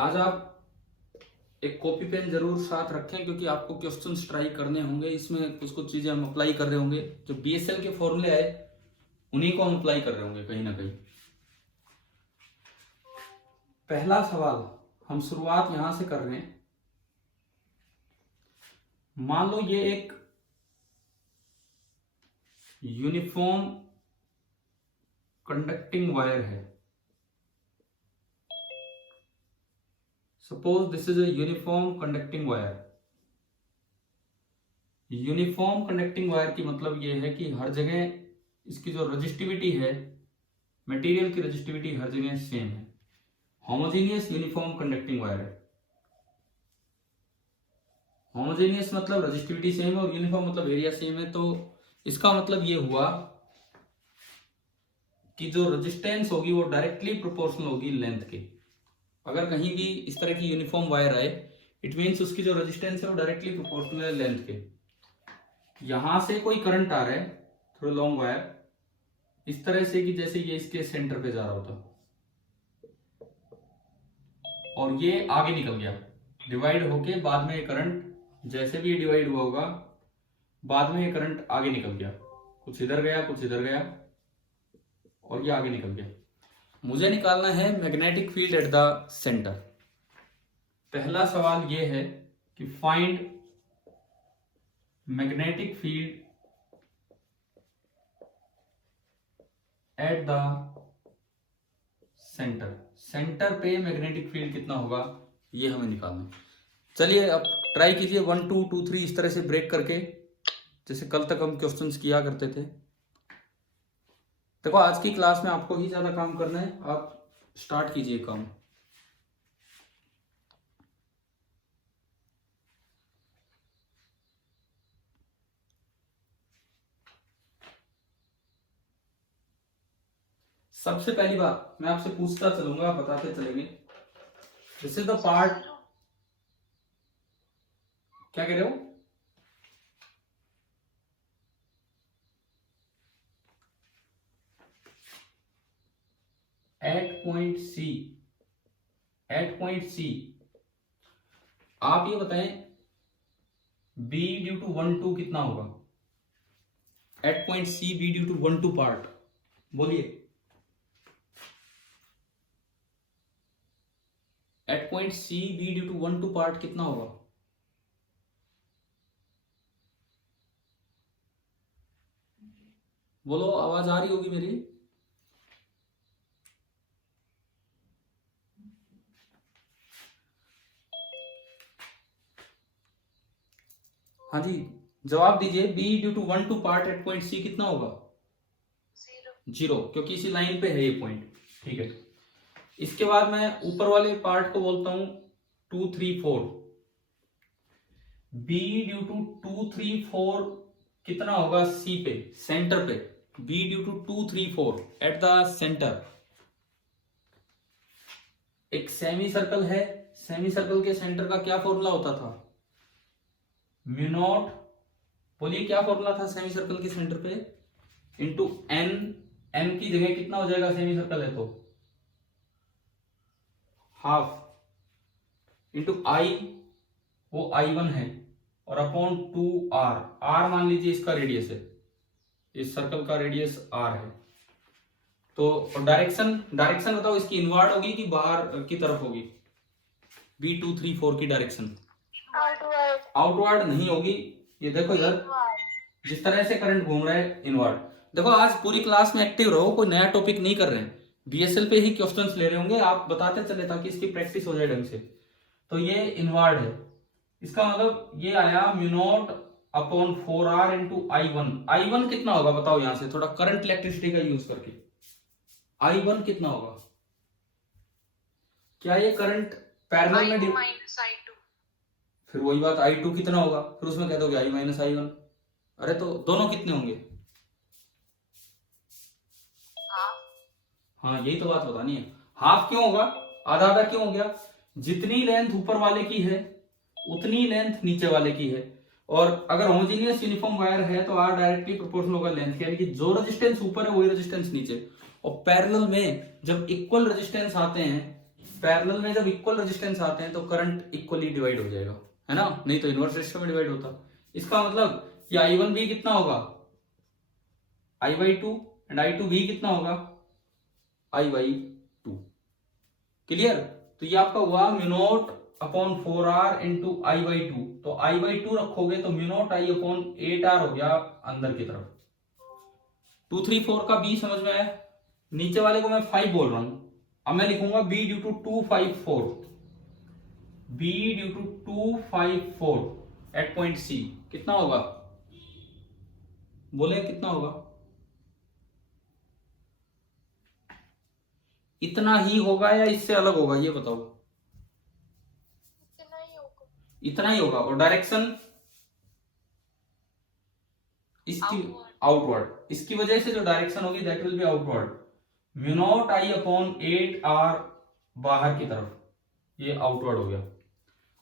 आज आप एक कॉपी पेन जरूर साथ रखें क्योंकि आपको क्वेश्चंस ट्राई करने होंगे। इसमें कुछ कुछ चीजें हम अप्लाई कर रहे होंगे, जो बीएसएल के फॉर्मूले आए उन्हीं को हम अप्लाई कर रहे होंगे कहीं ना कहीं। पहला सवाल हम शुरुआत यहां से कर रहे हैं। मान लो ये एक यूनिफॉर्म कंडक्टिंग वायर है। Suppose this is a uniform conducting wire. Uniform conducting wire की मतलब यह है कि हर जगह इसकी जो रजिस्टिविटी है, मटेरियल की रजिस्टिविटी हर जगह सेम है। होमोजेनियस यूनिफॉर्म कंडक्टिंग वायर है। होमोजेनियस मतलब रजिस्टिविटी सेम है और यूनिफॉर्म मतलब एरिया सेम है। तो इसका मतलब ये हुआ कि जो रेजिस्टेंस होगी वो डायरेक्टली प्रोपोर्शनल होगी लेंथ के। अगर कहीं भी इस तरह की यूनिफॉर्म वायर आए, इट मीन्स उसकी जो रेजिस्टेंस है वो डायरेक्टली प्रोपोर्शनल है लेंथ के। यहां से कोई करंट आ रहा है थ्रू लॉन्ग वायर, इस तरह से कि जैसे ये इसके सेंटर पे जा रहा होता और ये आगे निकल गया डिवाइड होके। बाद में ये करंट जैसे भी डिवाइड हुआ होगा, बाद में ये करंट आगे निकल गया, कुछ इधर गया कुछ इधर गया और ये आगे निकल गया। मुझे निकालना है magnetic field at the centre. पहला सवाल ये है कि find magnetic field at the centre. Centre पे मैग्नेटिक फील्ड कितना होगा ये हमें निकालना है। चलिए अब ट्राई कीजिए 1 2 2 3 इस तरह से ब्रेक करके, जैसे कल तक हम क्वेश्चंस किया करते थे। देखो आज की क्लास में आपको ही ज्यादा काम करना है, आप स्टार्ट कीजिए काम। सबसे पहली बात मैं आपसे पूछता चलूंगा, आप बताते चलेंगे। This is the part. क्या कह रहे हो? At point C, at point C आप ये बताएं B ड्यू टू 1 2 कितना होगा? At point C B due to 1 2 part, बोलिए। At point C B due to 1 2 part कितना होगा? बोलो, आवाज आ रही होगी मेरी? हाँ जी, जवाब दीजिए। B due to 1 2 part at point C कितना होगा? 0, क्योंकि इसी लाइन पे है ये पॉइंट। ठीक है, इसके बाद मैं ऊपर वाले पार्ट को बोलता हूं 2 3 4। B ड्यू टू 2 3 4 कितना होगा C पे, सेंटर पे? B due to 2 3 4 at the centre. एक सेमी सर्कल है, सेमी सर्कल के सेंटर का क्या फॉर्मूला होता था? Mu naught. बोलिए क्या फॉर्मूला था सेमी सर्कल के सेंटर पे? Into N. एन की जगह कितना हो जाएगा सेमी सर्कल है तो? हाफ इंटू आई, वो I1 है, और अपॉन 2R। R मान लीजिए इसका रेडियस है, इस सर्कल का रेडियस R है। तो डायरेक्शन बताओ, इसकी इनवर्ड होगी कि बाहर की तरफ होगी? B 2 3 4 की डायरेक्शन आउटवर्ड नहीं होगी। ये देखो इधर जिस तरह से करंट घूम रहा है, इनवर्ड। देखो आज पूरी क्लास में एक्टिव रहो, कोई नया टॉपिक नहीं कर रहे हैं, बीएसएल पे ही क्वेश्चंस ले रहे होंगे, आप बताते चले ताकि इसकी प्रैक्टिस हो जाए ढंग से। तो ये इनवर्ड है, इसका मतलब ये आया mu naught upon 4R into I1। I1 कितना होगा बताओ? यहां से थोड़ा करंट इलेक्ट्रिसिटी का यूज करके I1 कितना होगा? क्या ये करंट पैरेलल में I2 फिर वही बात, I2 कितना होगा? फिर उसमें कह दोगे I माइनस I1। अरे तो दोनों कितने होंगे? हाँ यही तो बात बतानी है। हाफ क्यों होगा? आधा आधा क्यों हो गया? जितनी लेंथ ऊपर वाले की है उतनी लेंथ नीचे वाले की है, और अगर होमोजेनियस यूनिफॉर्म वायर है तो R डायरेक्टली प्रोपोर्शनल होगा लेंथ के, यानी कि जो रेजिस्टेंस ऊपर है वही रेजिस्टेंस नीचे। और पैरेलल में जब इक्वल रेजिस्टेंस आते हैं पैरेलल में जब इक्वल रेजिस्टेंस आते हैं तो करंट इक्वली डिवाइड हो जाएगा, है ना, नहीं तो इनवर्स रेशियो में डिवाइड होता। इसका मतलब कि I1 भी कितना होगा I/2 एंड I2 भी कितना होगा I/2। क्लियर? तो ये आपका हुआ म्यू0 अपॉन 4R इंटू I/2। तो I/2 रखोगे तो म्यू0 I अपॉन 8R हो गया अंदर की तरफ। 2 3 4 का B समझ में आया? नीचे वाले को मैं 5 बोल रहा हूं, अब मैं लिखूंगा B due to 254, B due to 254 at point C कितना होगा? बोले कितना होगा? इतना ही होगा या इससे अलग होगा, ये बताओ। इतना ही होगा। इतना ही होगा। और डायरेक्शन इसकी आउटवर्ड, इसकी वजह से जो डायरेक्शन होगी दैट विल बी आउटवर्ड। म्यू0 I अपॉन 8R बाहर की तरफ, ये आउटवर्ड हो गया।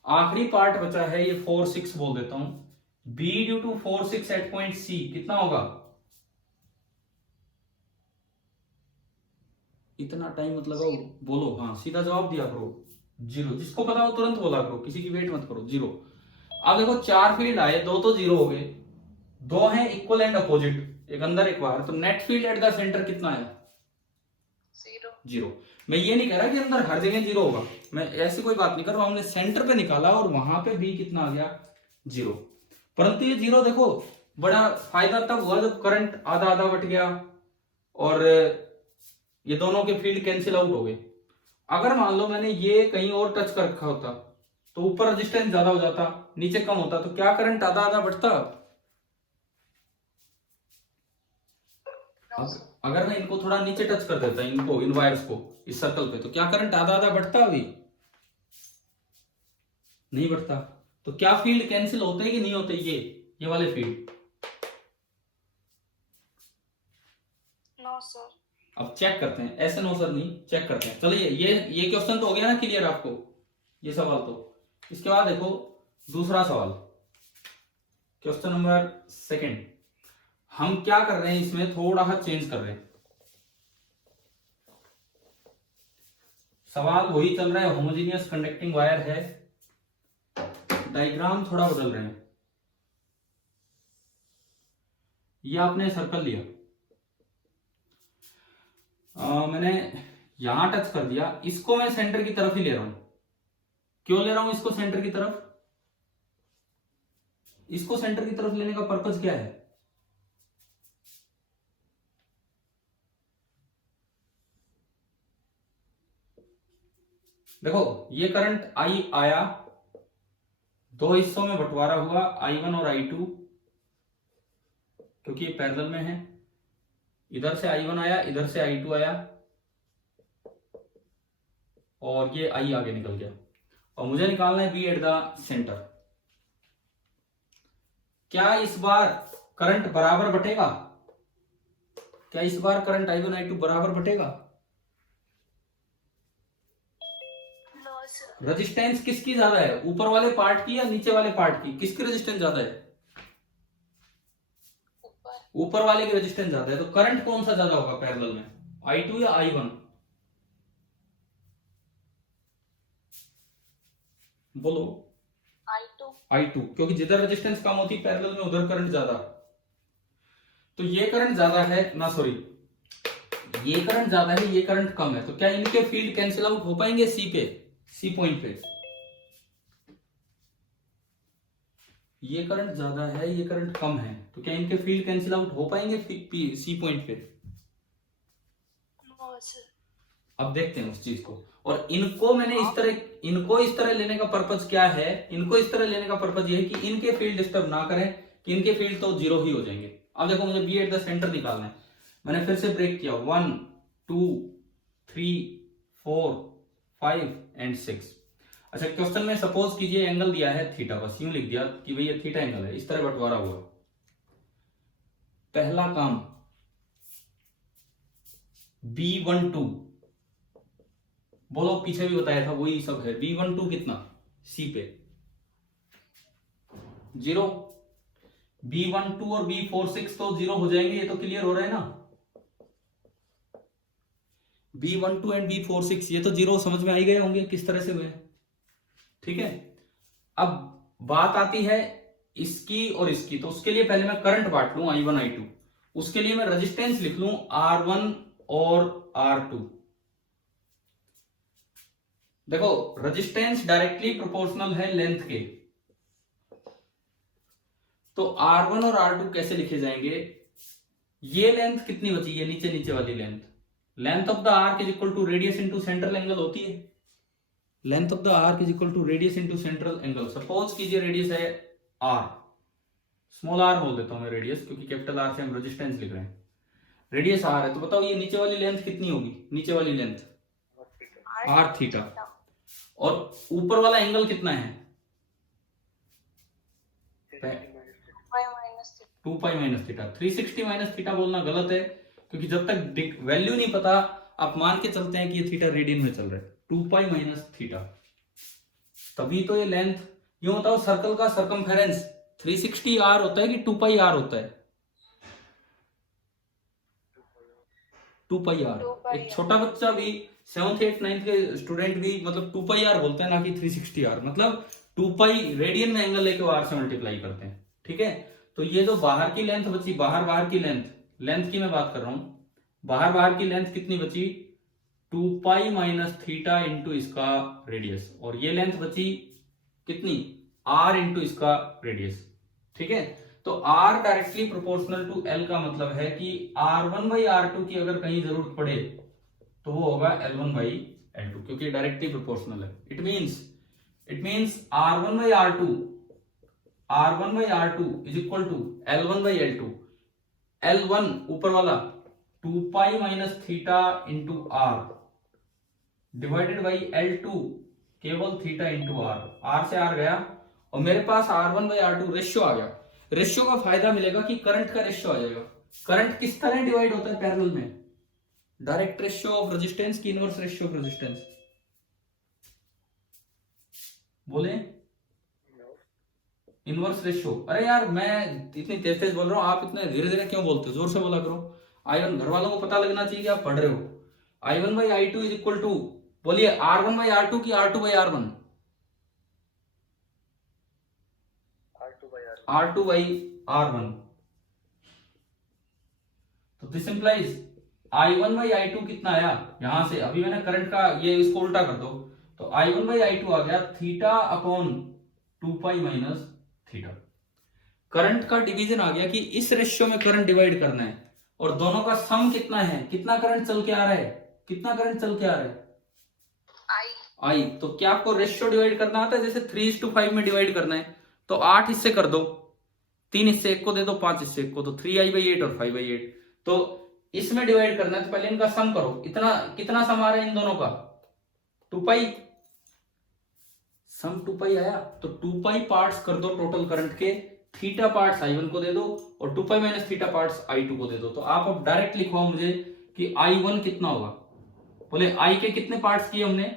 आखिरी पार्ट बचा है ये 4 6 बोल देता हूं, B due to 4 6 at point C कितना होगा? इतना टाइम मत लगाओ, बोलो। हाँ, सीधा जवाब दिया करो, 0। जिसको पता हो तुरंत बोला करो, किसी की वेट मत करो, 0। अब देखो 4 फील्ड आए, 2 तो 0 हो गए, 2 हैं इक्वल एंड अपोजिट, एक अंदर एक बाहर, तो net field at the centre कितना है? 0। मैं ये नहीं कह रहा कि अंदर हर जगह 0 होगा, मैं ऐसी कोई बात नहीं कर रहा हूं। हमने सेंटर पे निकाला और वहां पे भी कितना आ गया? 0। परंतु ये 0 देखो बड़ा फायदा तब हुआ जब करंट आधा आधा बट गया और ये दोनों के फील्ड कैंसिल आउट हो गए। अगर मान लो मैंने ये कहीं और टच कर रखा होता तो ऊपर रेजिस्टेंस ज्यादा हो जाता, नीचे कम होता, तो क्या करंट आधा आधा बढ़ता? अगर मैं इनको थोड़ा नीचे टच कर देता, इनको, इन वायर्स को, इस सर्कल पे, तो क्या करंट आधा आधा बढ़ता? अभी नहीं बढ़ता। तो क्या फील्ड कैंसिल होते हैं कि नहीं होते? ये वाले फील्ड? No sir. अब चेक करते हैं, ऐसे नो सर नहीं, चेक करते हैं। चलिए ये क्वेश्चन तो हो गया ना क्लियर आपको, ये सवाल तो। इसके बाद देखो दूसरा सवाल, क्वेश्चन नंबर 2। हम क्या कर रहे हैं, इसमें थोड़ा सा चेंज कर रहे हैं। सवाल वही चल रहा है, होमोजेनियस कंडक्टिंग वायर है, डायग्राम थोड़ा बदल रहे हैं। ये आपने सर्कल लिया, मैंने यहां टच कर दिया, इसको मैं सेंटर की तरफ ही ले रहा हूं। क्यों ले रहा हूं इसको सेंटर की तरफ? इसको सेंटर की तरफ लेने का पर्पस क्या है? देखो ये करंट I आया, 2 हिस्सों में बंटवारा हुआ, I1 और I2, क्योंकि ये पैरेलल में है। इधर से I1 आया, इधर से I2 आया, और ये I आगे निकल गया, और मुझे निकालना है B एट द सेंटर। क्या इस बार करंट बराबर बटेगा? क्या इस बार करंट I1 I2 बराबर बटेगा? No sir. रेजिस्टेंस किसकी ज्यादा है, ऊपर वाले पार्ट की या नीचे वाले पार्ट की? किसकी रेजिस्टेंस ज्यादा है? ऊपर वाले की रेजिस्टेंस ज्यादा है। तो करंट कौन सा ज्यादा होगा पैरेलल में, I2 या I1? बोलो। I2, क्योंकि जिधर रेजिस्टेंस कम होती पैरेलल में उधर करंट ज्यादा। तो ये करंट ज्यादा है ना, सॉरी, ये करंट ज्यादा है, ये करंट कम है, तो क्या इनके फील्ड कैंसिल आउट हो पाएंगे सी पॉइंट पे? ये करंट ज्यादा है, ये करंट कम है, तो क्या इनके फील्ड कैंसिल आउट हो पाएंगे सी पॉइंट पे? No sir. अब देखते हैं उस चीज को। और इनको मैंने इनको इस तरह लेने का पर्पज क्या है? इनको इस तरह लेने का पर्पज ये है कि इनके फील्ड डिस्टर्ब ना करें, कि इनके फील्ड तो 0 ही हो जाएंगे। अब देखो मुझे B एट द सेंटर निकालना है, मैंने फिर से ब्रेक किया, 1 2 3 4 5 एंड 6। अच्छा, क्वेश्चन में सपोज कीजिए एंगल दिया है थीटा, बस यूं लिख दिया कि भाई ये थीटा एंगल है, इस तरह बंटवारा हुआ। पहला काम B12, बोलो, पीछे भी बताया था वही सब है। B12 कितना? C पे 0। B12 और B46 तो 0 हो जाएंगे, ये तो क्लियर हो रहा है ना। B12 एंड B46, ये तो जीरो समझ में आ ही गए होंगे किस तरह से हुए। ठीक है, अब बात आती है इसकी और इसकी, तो उसके लिए पहले मैं करंट बांट लूं I1 I2, उसके लिए मैं रेजिस्टेंस लिख लूं R1 और R2। देखो रेजिस्टेंस डायरेक्टली प्रोपोर्शनल है लेंथ के, तो R1 और R2 कैसे लिखे जाएंगे, ये लेंथ कितनी बची, ये नीचे नीचे वाली length, length of the arc is equal to radius into central angle होती है, length of the arc is equal to radius into central angle. Suppose कीजिए रेडियस है R, स्मॉल r बोल देता हूं मैं रेडियस, क्योंकि कैपिटल R से हम रेजिस्टेंस लिख रहे हैं, रेडियस R है, तो बताओ ये नीचे वाली लेंथ कितनी होगी, नीचे वाली लेंथ R थीटा, और ऊपर वाला एंगल कितना है 2 pi minus theta. 360 minus theta बोलना गलत है, क्योंकि जब तक वैल्यू नहीं पता आप मान के चलते हैं कि ये थीटा रेडियन में चल रहा है, 2 पाई माइनस थीटा, तभी तो ये लेंथ। यूं बताओ सर्कल का सरकमफेरेंस 360 r होता है कि 2 पाई r होता है, 2 पाई r। एक छोटा बच्चा भी 7th 8th 9th के स्टूडेंट भी मतलब 2 पाई r बोलते हैं, ना कि 360 r, मतलब 2 पाई रेडियन में एंगल लेके r से मल्टीप्लाई करते हैं। ठीक है, तो ये जो बाहर की लेंथ बची, बाहर की लेंथ की मैं बात कर रहा हूं, बाहर की लेंथ कितनी बची 2 पाई माइनस थीटा इंटू इसका रेडियस, और ये लेंथ बची कितनी r इंटू इसका रेडियस। ठीक है, तो r directly proportional to l का मतलब है कि r1 बाई r2 की अगर कहीं जरूरत पड़े तो वो होगा L1 बाई L2, क्योंकि डायरेक्टली प्रोपोर्शनल है। It means r1 by r2 is equal to L1 by L2, L1 ऊपर वाला 2 pi minus theta into r divided by L2 केवल थीटा इंटू r से r गया, और मेरे पास R1 बाई R2 रेशियो आ गया। रेशियो का फायदा मिलेगा कि करंट का रेशियो आ जाएगा। करंट किस तरह डिवाइड होता है पैरेलल में, डायरेक्ट रेशियो ऑफ रेजिस्टेंस की इनवर्स रेशियो ऑफ रेजिस्टेंस, बोले इनवर्स रेशियो। अरे यार मैं इतनी तेज तेज बोल रहा हूं, आप इतने धीरे धीरे क्यों बोलते हो, जोर से बोला करो। I1 घर वालों को पता लगना चाहिए कि आप पढ़ रहे हो। I1 by I2 is equal to, बोलिए R1 बाई R2 की R2 by R1, R2 by R1। तो this implies I1 by I2 कितना आया, यहां से अभी मैंने करंट का ये इसको उल्टा कर दो, तो I1 बाई I2 आ गया theta upon 2 pi minus theta. Current का डिवीजन आ गया कि इस रेशियो में करंट डिवाइड करना है, और दोनों का सम कितना है, कितना करंट चल के आ रहा है, कितना करंट चल के आ रहा है I। तो क्या आपको रेशियो डिवाइड करना आता है, जैसे 3:5 में डिवाइड करना है, तो 8 हिस्से कर दो, 3 हिस्से एक को दे दो, 5 हिस्से एक को, तो 3i/8 और 5/8। तो इसमें डिवाइड करना है तो पहले इनका सम करो, इतना कितना सम आ रहा है इन दोनों का 2 पाई, सम 2 पाई आया, तो 2 पाई पार्ट्स कर दो टोटल करंट के, थीटा पार्ट्स I1 को दे दो और 2 pi minus theta parts I2 को दे दो। तो आप अब डायरेक्ट लिखो मुझे कि I1 कितना होगा, बोले I के कितने पार्ट्स किए हमने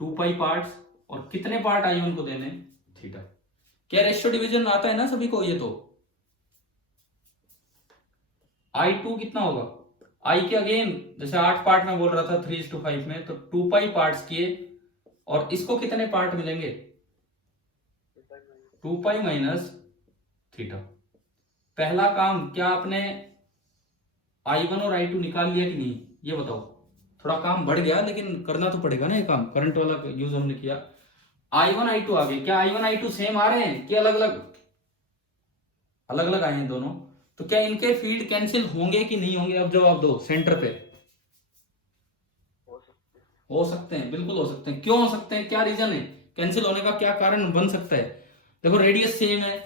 2 पाई पार्ट्स, और कितने पार्ट I1 को देने थीटा। क्या रेशियो डिवीजन आता है ना सभी को, ये तो I2 कितना होगा, I के अगेन जैसे 8 पार्ट में बोल रहा था 3:5 में, तो 2 पाई पार्ट्स किए, और इसको कितने पार्ट मिलेंगे 2 पाई माइनस थीटा। पहला काम क्या आपने I1 और I2 निकाल लिया कि नहीं, ये बताओ। थोड़ा काम बढ़ गया लेकिन करना तो पड़ेगा ना, ये काम करंट वाला यूज हमने किया। I1 I2 आ गए, क्या I1 I2 सेम आ रहे हैं कि अलग अलग आए हैं दोनों, तो क्या इनके फील्ड कैंसिल होंगे कि नहीं होंगे, अब जवाब दो सेंटर पे। हो सकते हैं, बिल्कुल हो सकते हैं। क्यों हो सकते हैं, क्या रीजन है, कैंसिल होने का क्या कारण बन सकता है। देखो रेडियस सेम है,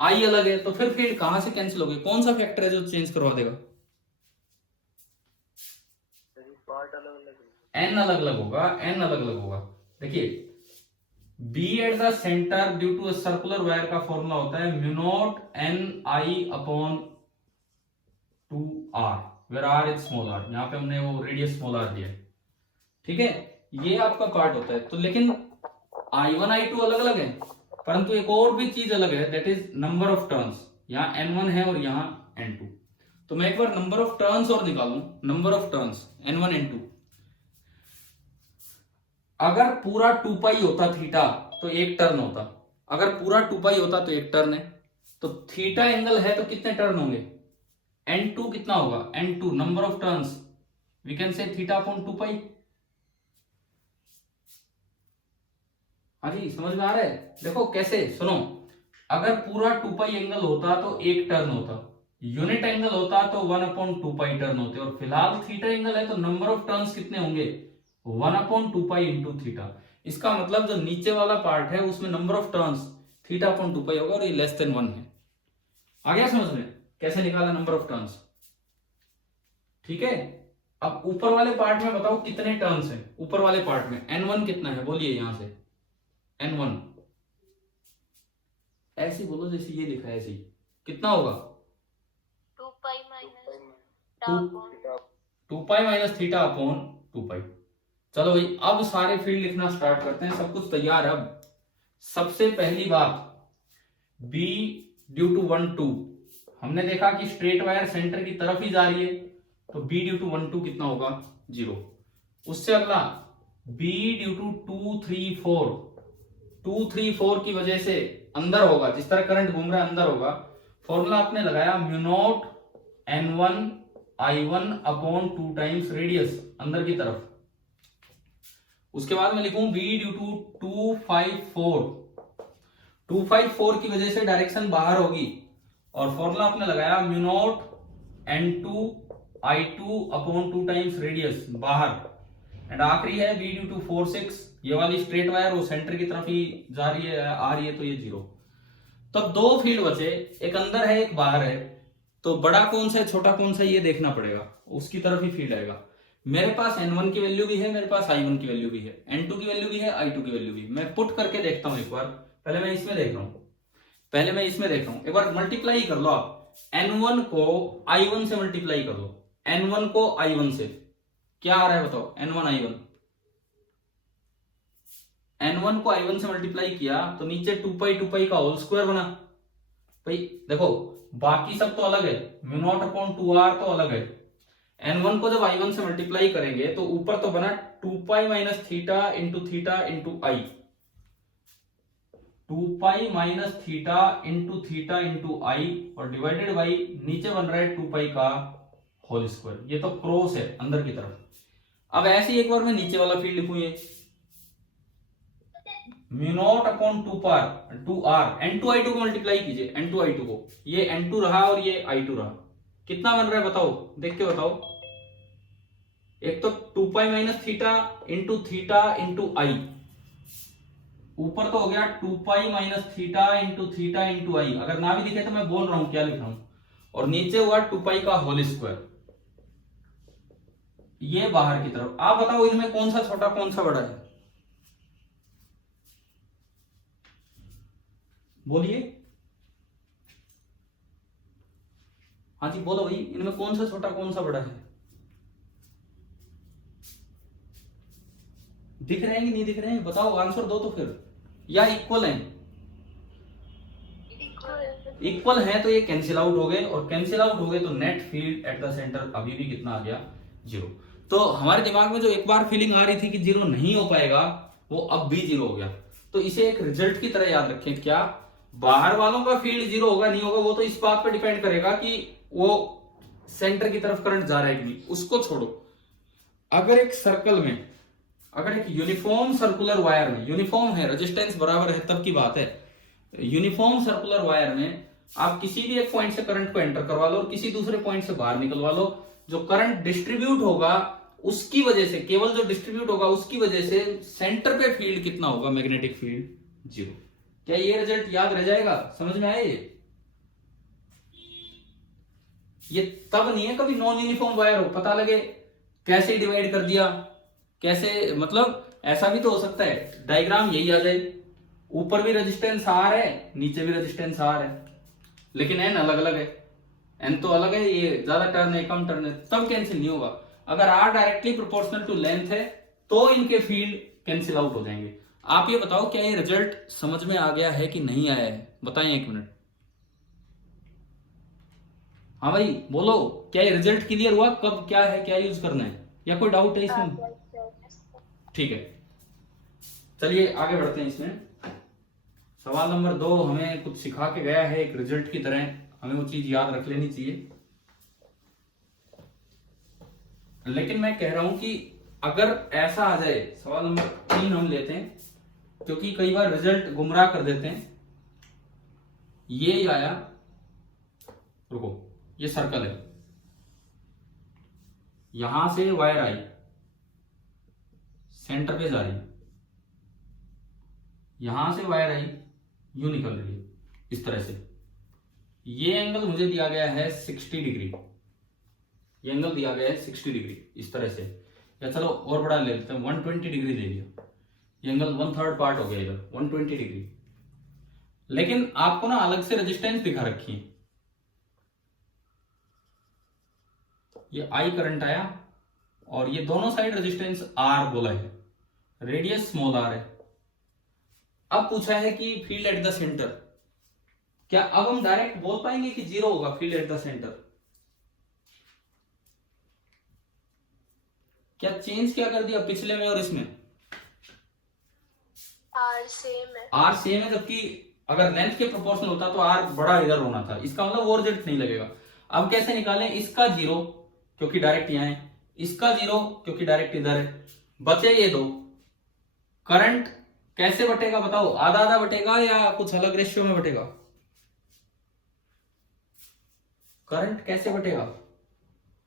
आई अलग है, तो फिर फील्ड कहां से कैंसिल हो गए, कौन सा फैक्टर है जो चेंज करवा देगा, एन अलग अलग होगा। देखिए B at the centre due to circular wire का फॉर्मूला होता है mu naught N I upon 2r, where r is small r, यहां पे हमने वो रेडियस स्मॉल r दिया है। ठीक है, ये आपका पार्ट होता है। तो लेकिन I1 I2 अलग अलग है, परंतु एक और भी चीज अलग है, that is number of turns. यहाँ N1 है और यहाँ N2। तो मैं एक बार नंबर ऑफ टर्न्स और निकालूं, number of turns n1 n2। अगर पूरा 2 पाई होता थीटा तो एक टर्न होता, अगर पूरा 2 पाई होता तो एक टर्न है, तो थीटा एंगल है तो कितने टर्न होंगे, n2 कितना होगा, n2 number of turns, we can say theta upon 2 pi. हाँ जी, समझ में आ रहा है? देखो कैसे, सुनो, अगर पूरा 2 पाई एंगल होता तो एक टर्न होता, यूनिट एंगल होता तो 1/2 पाई टर्न होते, और फिलहाल थीटा एंगल है तो नंबर ऑफ टर्न्स कितने होंगे, 1/2 पाई इंटू थीटा। इसका मतलब जो नीचे वाला पार्ट है उसमें number of turns theta upon 2 पाई होगा, और ये लेस देन 1 है। आ गया समझ में कैसे निकाला नंबर ऑफ टर्न्स? ठीक है। अब ऊपर वाले पार्ट में बताओ कितने टर्न्स हैं, ऊपर वाले पार्ट में n1 कितना है, बोलिए यहां से n1, ऐसे बोलो जैसे ये लिखा है, ऐसे ही कितना होगा, 2 pi minus 2 pi minus theta upon 2 पाई। चलो भाई, अब सारे फील्ड लिखना स्टार्ट करते हैं, सब कुछ तैयार है। अब सबसे पहली बात, b ड्यू टू 1 2, हमने देखा कि स्ट्रेट वायर सेंटर की तरफ ही जा रही है, तो b ड्यू टू 1 2 कितना होगा, 0। उससे अगला b ड्यू टू 2 3 4, 2 3 4 की वजह से अंदर होगा, जिस तरह करंट घूम रहा है अंदर होगा। फॉर्मूला आपने लगाया mu naught n1 i1 upon 2 times radius अंदर की तरफ। उसके बाद मैं लिखूं b ड्यू टू 2 5 4, 2 5 4 की वजह से डायरेक्शन बाहर होगी, और फॉर्मूला आपने लगाया mu naught n2 i2 upon 2 times radius बाहर। एंड आखिरी है b ड्यू टू 4 6, ये वाली स्ट्रेट वायर वो सेंटर की तरफ ही जा रही है, आ रही है, तो ये 0। तब दो फील्ड बचे, एक अंदर है एक बाहर है, तो बड़ा कौन सा है छोटा कौन सा ये देखना पड़ेगा, उसकी तरफ ही फील्ड आएगा। मेरे पास n1 की वैल्यू भी है, मेरे पास i1 की वैल्यू भी है, n2 की वैल्यू भी है, i2 की वैल्यू भी। मैं पुट करके देखता हूं एक बार, पहले मैं इसमें देख रहा हूं, पहले मैं इसमें देख रहा हूं, एक बार मल्टीप्लाई कर लो आप, n1 को i1 से मल्टीप्लाई कर लो, n1 को i1 से क्या आ रहा है बताओ, n1 i1, n1 को i1 से मल्टीप्लाई किया तो नीचे 2 पाई का होल स्क्वायर बना। भाई देखो बाकी सब तो अलग है, म्यू नॉट अपॉन 2r तो अलग है, n1 को जब i1 से मल्टीप्लाई करेंगे तो ऊपर तो बना 2 पाई माइनस थीटा इंटू आई, 2 पाई माइनस थीटा इंटू आई, और डिवाइडेड बाई नीचे बन रहा है 2 पाई का होल स्क्वायर, ये तो क्रॉस है अंदर की तरफ। अब ऐसे ही एक बार मैं नीचे वाला फील्ड लिखूं, ये mu naught upon 2r, n2 i2 को मल्टीप्लाई कीजिए, n2 i2 को, ये n2 रहा और ये i2 रहा, कितना बन रहा है बताओ, देख के बताओ। एक तो 2 पाई माइनस थीटा इंटू आई, ऊपर तो हो गया 2 पाई माइनस थीटा इंटू आई, अगर ना भी दिखे तो मैं बोल रहा हूं क्या लिख रहा हूं, और नीचे हुआ 2 पाई का होल स्क्वायर, ये बाहर की तरफ। आप बताओ इनमें कौन सा छोटा कौन सा बड़ा है, बोलिए। हाँ जी बोलो भाई, इनमें कौन सा छोटा कौन सा बड़ा है, दिख रहे हैं कि नहीं दिख रहे हैं, बताओ आंसर दो तो फिर, या इक्वल है, इक्वल है तो ये कैंसिल आउट हो गए, और कैंसिल आउट हो गए तो net field at the centre अभी भी कितना आ गया, 0। तो हमारे दिमाग में जो एक बार फीलिंग आ रही थी कि 0 नहीं हो पाएगा, वो अब भी 0 हो गया। तो इसे एक रिजल्ट की तरह याद रखें, क्या बाहर वालों का फील्ड 0 होगा नहीं होगा वो तो इस बात पर डिपेंड करेगा कि वो सेंटर की तरफ करंट जा रहा है कि नहीं, उसको छोड़ो। अगर एक सर्कल में, अगर एक यूनिफॉर्म सर्कुलर वायर में, यूनिफॉर्म है रेजिस्टेंस बराबर है तब की बात है, यूनिफॉर्म सर्कुलर वायर में आप किसी भी एक पॉइंट से करंट को एंटर करवा लो और किसी दूसरे पॉइंट से बाहर निकलवा लो, जो करंट डिस्ट्रीब्यूट होगा उसकी वजह से, केवल जो डिस्ट्रीब्यूट होगा उसकी वजह से सेंटर पे फील्ड कितना होगा, मैग्नेटिक फील्ड 0। क्या ये रिजल्ट याद रह जाएगा, समझ में आए? ये तब नहीं है कभी नॉन यूनिफॉर्म वायर हो, पता लगे कैसे डिवाइड कर दिया, कैसे, मतलब ऐसा भी तो हो सकता है डायग्राम यही आ जाए, ऊपर भी रेजिस्टेंस आर है नीचे भी रेजिस्टेंस आर है, लेकिन एन अलग अलग है, एन तो अलग है, ये ज्यादा टर्न है कम टर्न है, तब कैंसिल नहीं होगा। अगर R directly proportional to length है तो इनके फील्ड कैंसिल आउट हो जाएंगे। आप ये बताओ क्या ये रिजल्ट समझ में आ गया है कि नहीं आया है, बताएं 1 मिनट। हाँ भाई बोलो, क्या ये रिजल्ट क्लियर हुआ, कब क्या है, क्या यूज करना है, या कोई डाउट है इसमें? ठीक है, चलिए आगे बढ़ते हैं। इसमें सवाल नंबर 2 हमें कुछ सिखा के गया है एक रिजल्ट की तरह, हमें वो चीज याद रख लेनी चाहिए। लेकिन मैं कह रहा हूं कि अगर ऐसा आ जाए, सवाल नंबर 3 हम लेते हैं, क्योंकि कई बार रिजल्ट गुमराह कर देते हैं। ये आया, रुको, ये सर्कल है, यहां से वायर आई, सेंटर पे जा रही है, यहां से वायर आई, यूं निकल रही है इस तरह से। ये एंगल मुझे दिया गया है 60 डिग्री, ये एंगल दिया गया है 60 डिग्री इस तरह से, या चलो और बड़ा ले लेते हैं, 120 डिग्री ले लिया, ये एंगल 1/3 पार्ट हो गया इधर, 120 डिग्री। लेकिन आपको ना अलग से रेजिस्टेंस दिखा रखी है, ये आई करंट आया और ये दोनों साइड रेजिस्टेंस आर बोला है, रेडियस स्मॉल आर है। अब पूछा है कि फील्ड एट द सेंटर, क्या अब हम डायरेक्ट बोल पाएंगे कि 0 होगा फील्ड एट द सेंटर? क्या चेंज क्या कर दिया पिछले में और इसमें? आर सेम है। आर सेम है, जबकि अगर लेंथ के प्रोपोर्शनल होता तो आर बड़ा इधर होना था, इसका मतलब वो रिजल्ट नहीं लगेगा। अब कैसे निकालें? इसका 0 क्योंकि डायरेक्ट यहां है, इसका 0 क्योंकि डायरेक्ट इधर है, बचे ये दो। करंट कैसे बटेगा बताओ, आधा आधा बटेगा या कुछ अलग रेशियो में बटेगा? करंट कैसे बटेगा?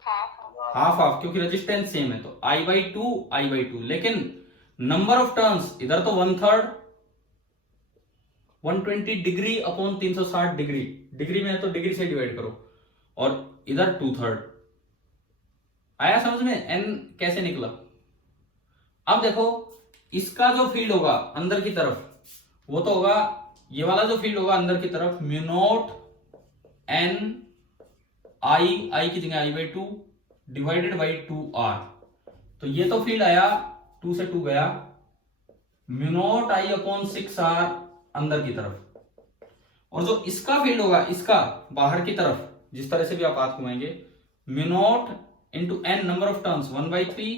हाफ हाफ, क्योंकि रेजिस्टेंस सेम है, तो I/2 लेकिन नंबर ऑफ टर्न्स इधर तो 1/3, 120 डिग्री अपॉन 360 डिग्री, डिग्री में है तो डिग्री से डिवाइड करो, और इधर 2/3 आया समझ में? n कैसे निकला? अब देखो, इसका जो फील्ड होगा अंदर की तरफ, वो तो होगा, ये वाला जो फील्ड होगा अंदर की तरफ, म्यू नॉट n I की जगह I/2 डिवाइडेड बाई 2r। तो ये तो फील्ड आया, 2 से 2 गया, mu naught I upon 6r अंदर की तरफ, और जो इसका फील्ड होगा, इसका बाहर की तरफ, जिस तरह से भी आप हाथ घुमाएंगे, mu naught into n number of turns 1/3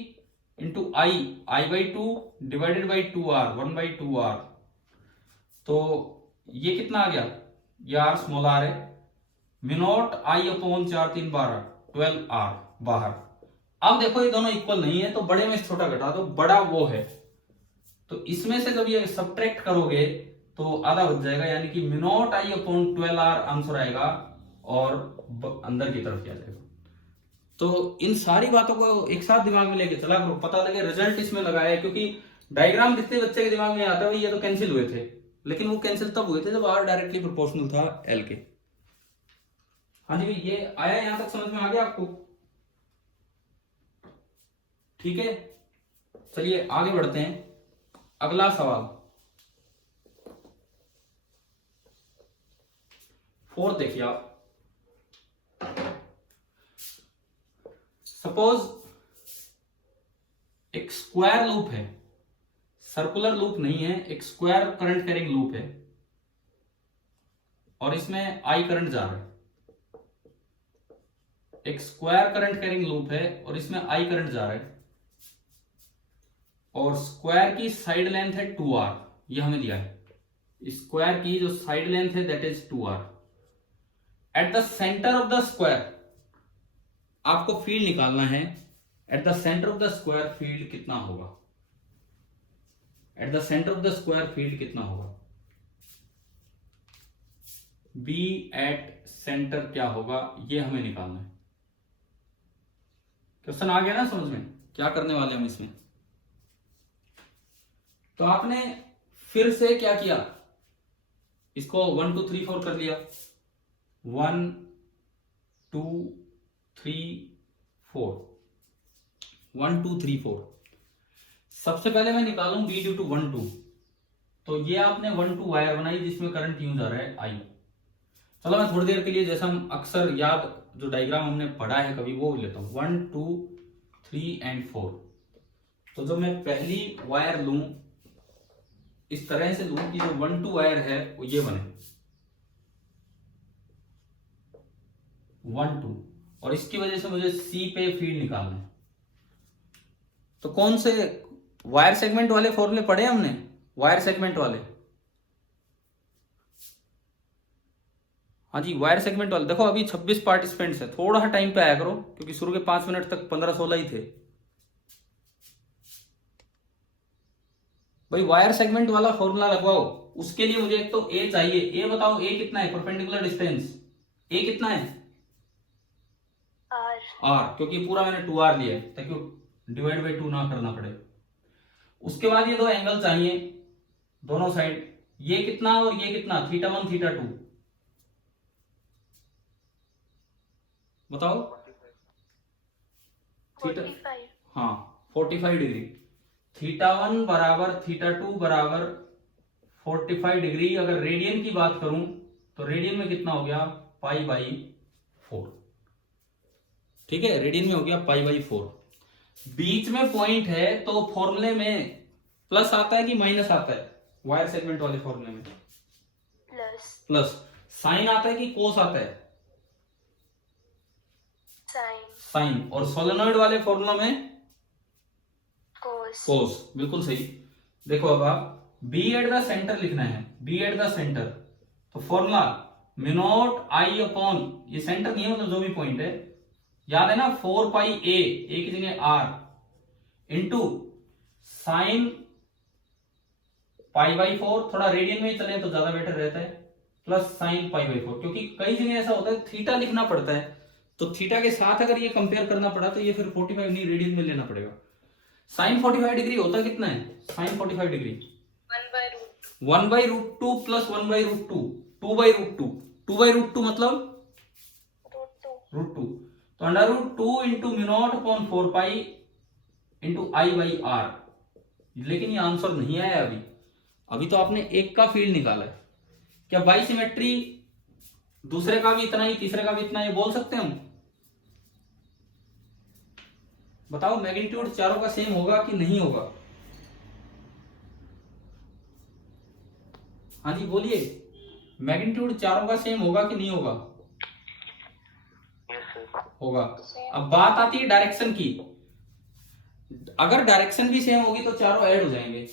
into I/2 divided by 2r 1/2r। तो ये कितना आ गया? ये r स्मॉल r है, mu not I upon 4 3 12 12r बाहर। अब देखो ये दोनों इक्वल नहीं है, तो बड़े में छोटा घटा दो, बड़ा वो है, तो इसमें से जब ये सब्ट्रैक्ट करोगे तो आधा बच जाएगा, यानी कि mu naught I upon 12r answer आएगा, और अंदर की तरफ क्या जाएगा। तो इन सारी बातों को एक साथ दिमाग में लेके चला करो, पता लगे रिजल्ट इसमें लगाया है, क्योंकि डायग्राम जितने बच्चे के दिमाग में आता है ये तो कैंसिल हुए थे, लेकिन वो कैंसिल तब हुए थे जब आर डायरेक्टली प्रोपोर्शनल था एल के। हाँ जी, ये आया, यहां तक समझ में आ गया आपको? ठीक है, चलिए आगे बढ़ते हैं। अगला सवाल 4 देखिए आप। सपोज एक स्क्वायर लूप है, सर्कुलर लूप नहीं है, एक स्क्वायर करंट कैरिंग लूप है, और इसमें आई करंट जा रहा है। एक स्क्वायर करंट कैरिंग लूप है और इसमें आई करंट जा रहा है, और स्क्वायर की साइड लेंथ है 2r, ये हमें दिया है, स्क्वायर की जो साइड लेंथ है that is 2r। Eight the centre of the square आपको फील्ड निकालना है, eight the centre of the square field कितना होगा? Eight the centre of the square field कितना होगा? बी एट सेंटर क्या होगा, ये हमें निकालना है। क्वेश्चन आ गया ना समझ में, क्या करने वाले हम इसमें? तो आपने फिर से क्या किया, इसको 1 2 3 4 कर लिया, 1 2 3 4, 1 2 3 4। सबसे पहले मैं निकालूं b ड्यू टू 1 2, तो ये आपने 1 2 वायर बनाई जिसमें करंट यूं जा रहा है I। चलो मैं थोड़ी देर के लिए, जैसा हम अक्सर याद, जो डायग्राम हमने पढ़ा है कभी, वो लेता हूं, 1 2 3 एंड 4। तो जब मैं पहली वायर लूं, इस तरह से लूं कि जो 1 2 वायर है वो ये बने, 1 2, और इसकी वजह से मुझे सी पे फील्ड निकालना है। तो कौन से वायर सेगमेंट वाले फॉर्मूले पढ़े हमने, वायर सेगमेंट वाले। हाँ जी, वायर सेगमेंट वाले। देखो अभी 26 पार्टिसिपेंट्स है, थोड़ा सा टाइम पे आया करो, क्योंकि शुरू के 5 मिनट तक 15-16 ही थे भाई। वायर सेगमेंट वाला फॉर्मूला लगवाओ। उसके लिए मुझे एक तो ए चाहिए। ए बताओ, ए कितना है परपेंडिकुलर डिस्टेंस, ए कितना है आर, क्योंकि पूरा मैंने 2r लिया है ताकि डिवाइड बाई 2 ना करना पड़े। उसके बाद ये दो एंगल चाहिए दोनों साइड, ये कितना और ये कितना, θ1 θ2 बताओ। 45। हाँ 45 डिग्री। θ1 बराबर θ2 बराबर 45 डिग्री। अगर रेडियन की बात करूं तो रेडियन में कितना हो गया, π/4। ठीक है, रेडियन में हो गया π/4। बीच में पॉइंट है तो फॉर्मूले में प्लस आता है कि माइनस आता है, वायर सेगमेंट वाले फॉर्मूले में प्लस। साइन आता है कि कोस आता है, साइन। और सोलेनॉइड वाले फॉर्मूला में कोस। बिल्कुल सही। देखो अब आप बी एट द सेंटर लिखना है, बी एट द सेंटर, तो फॉर्मूला मिनोट आई अपॉन, ये सेंटर नहीं है मतलब जो भी पॉइंट है, याद है ना, 4πa, ए की जगह आर, इंटू साइन π/4, थोड़ा रेडियन में ही चले तो ज्यादा बेटर रहता है, प्लस साइन π/4। क्योंकि कई जगह ऐसा होता है थीटा लिखना पड़ता है, तो थीटा के साथ अगर ये कंपेयर करना पड़ा तो ये फिर 45 नहीं रेडियन में लेना पड़ेगा। साइन 45 डिग्री होता कितना है, साइन 45 डिग्री 1/√2 प्लस 1/√2, 2/√2, 2/√2 मतलब √2, तो √2 इंटू म्यू0 अपॉन 4π इंटू I/R। लेकिन ये आंसर नहीं आया अभी, अभी तो आपने एक का फील्ड निकाला है। क्या बाई सिमेट्री दूसरे का भी इतना ही, तीसरे का भी इतना, ये बोल सकते हैं हम? बताओ मैग्नीट्यूड चारों का सेम होगा कि नहीं होगा? हाँ जी बोलिए, मैग्नीट्यूड चारों का सेम होगा कि नहीं होगा? होगा। अब बात आती है डायरेक्शन की। अगर डायरेक्शन भी सेम होगी तो चारों ऐड हो जाएंगे।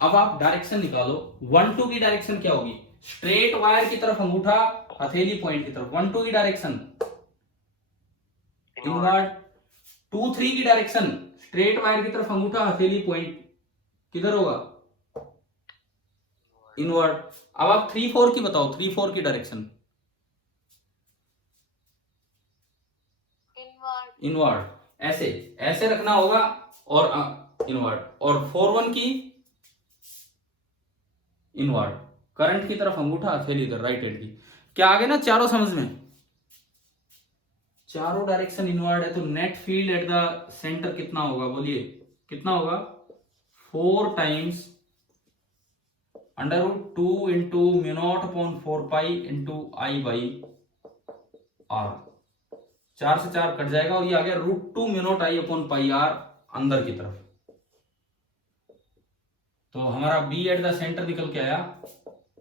अब आप डायरेक्शन निकालो। 1 2 की डायरेक्शन क्या होगी? स्ट्रेट वायर की तरफ अंगूठा, हथेली पॉइंट की तरफ। 1 2 की डायरेक्शन इनवर्ड। 2 3 की डायरेक्शन स्ट्रेट वायर की तरफ अंगूठा, हथेली पॉइंट किधर होगा? इनवर्ड। अब आप 3 4 की बताओ, 3 4 की डायरेक्शन इनवर्ड। ऐसे ऐसे रखना होगा और इनवर्ड। और 4 1 की इनवर्ड, करंट की तरफ अंगूठा, हथेली इधर, राइट हैंड की। क्या आगे ना चारों समझ में? चारों डायरेक्शन इनवर्ड है तो net field at the centre कितना होगा? बोलिए कितना होगा? 4 टाइम्स √2 इंटू म्यू0 अपॉन 4π इंटू I/R। 4 से 4 कट जाएगा और ये आ गया √2 म्यू0 I अपॉन πR अंदर की तरफ। तो हमारा बी एट द सेंटर निकल के आया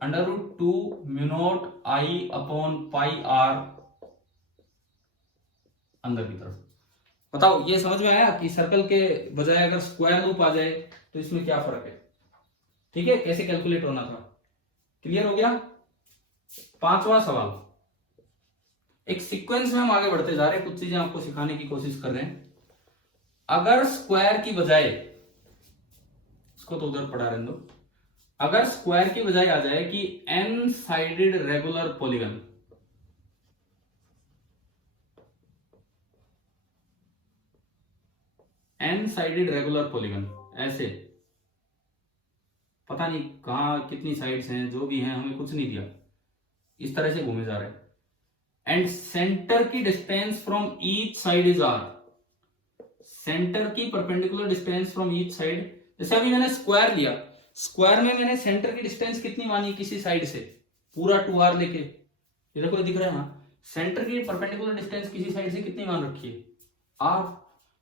√2 म्यू0 I अपॉन πR अंदर की तरफ। बताओ ये समझ में आया कि सर्कल के बजाय अगर स्क्वायर लूप आ जाए तो इसमें क्या फर्क है? ठीक है, कैसे कैलकुलेट होना था? क्लियर हो गया? 5वां सवाल। एक सीक्वेंस में हम आगे बढ़ते जा रहे हैं, कुछ चीजें आपको सिखाने की कोशिश कर रहे हैं। अगर स्क्वायर की बजाय, इसको तो उधर पढ़ा रहने दो, अगर स्क्वायर की बजाय आ जाए कि n sided regular polygon, n sided regular polygon, ऐसे पता नहीं कहां कितनी साइड्स हैं, जो भी हैं हमें कुछ नहीं दिया, इस तरह से घूमे जा रहे हैं, एंड सेंटर की distance from each side is r। Centre की perpendicular distance from each side, जैसे अभी मैंने स्क्वायर लिया, स्क्वायर में मैंने सेंटर की डिस्टेंस कितनी मानी किसी साइड से? पूरा 2r लेके, ये देखो दिख रहा है ना, सेंटर की परपेंडिकुलर डिस्टेंस किसी साइड से कितनी मान रखी है? r।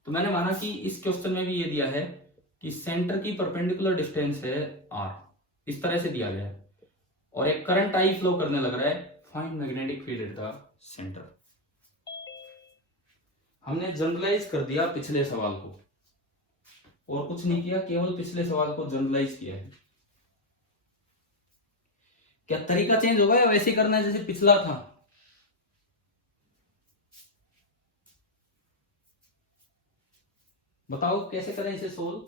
तो मैंने माना कि इस क्वेश्चन में भी ये दिया है कि सेंटर की परपेंडिकुलर डिस्टेंस है r, इस तरह से दिया गया है, और एक करंट I फ्लो करने लग रहा है, find magnetic field at the centre. हमने जनरलाइज कर दिया पिछले सवाल को, और कुछ नहीं किया, केवल पिछले सवाल को जनरलाइज किया है। क्या तरीका चेंज होगा या वैसे ही करना है जैसे पिछला था? बताओ कैसे करें इसे सोल्व,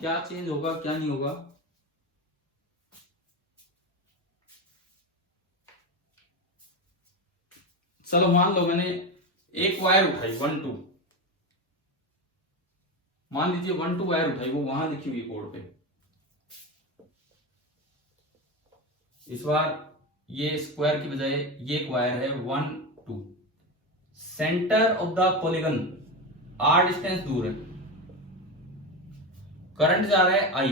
क्या चेंज होगा क्या नहीं होगा? चलो मान लो मैंने एक वायर उठाई 1 2, मान लीजिए 1 2 वायर उठाई, वो वहां लिखी हुई बोर्ड पे। इस बार ये स्क्वायर की बजाय ये एक वायर है 1 2, centre of the polygon r distance दूर है, करंट जा रहा है I।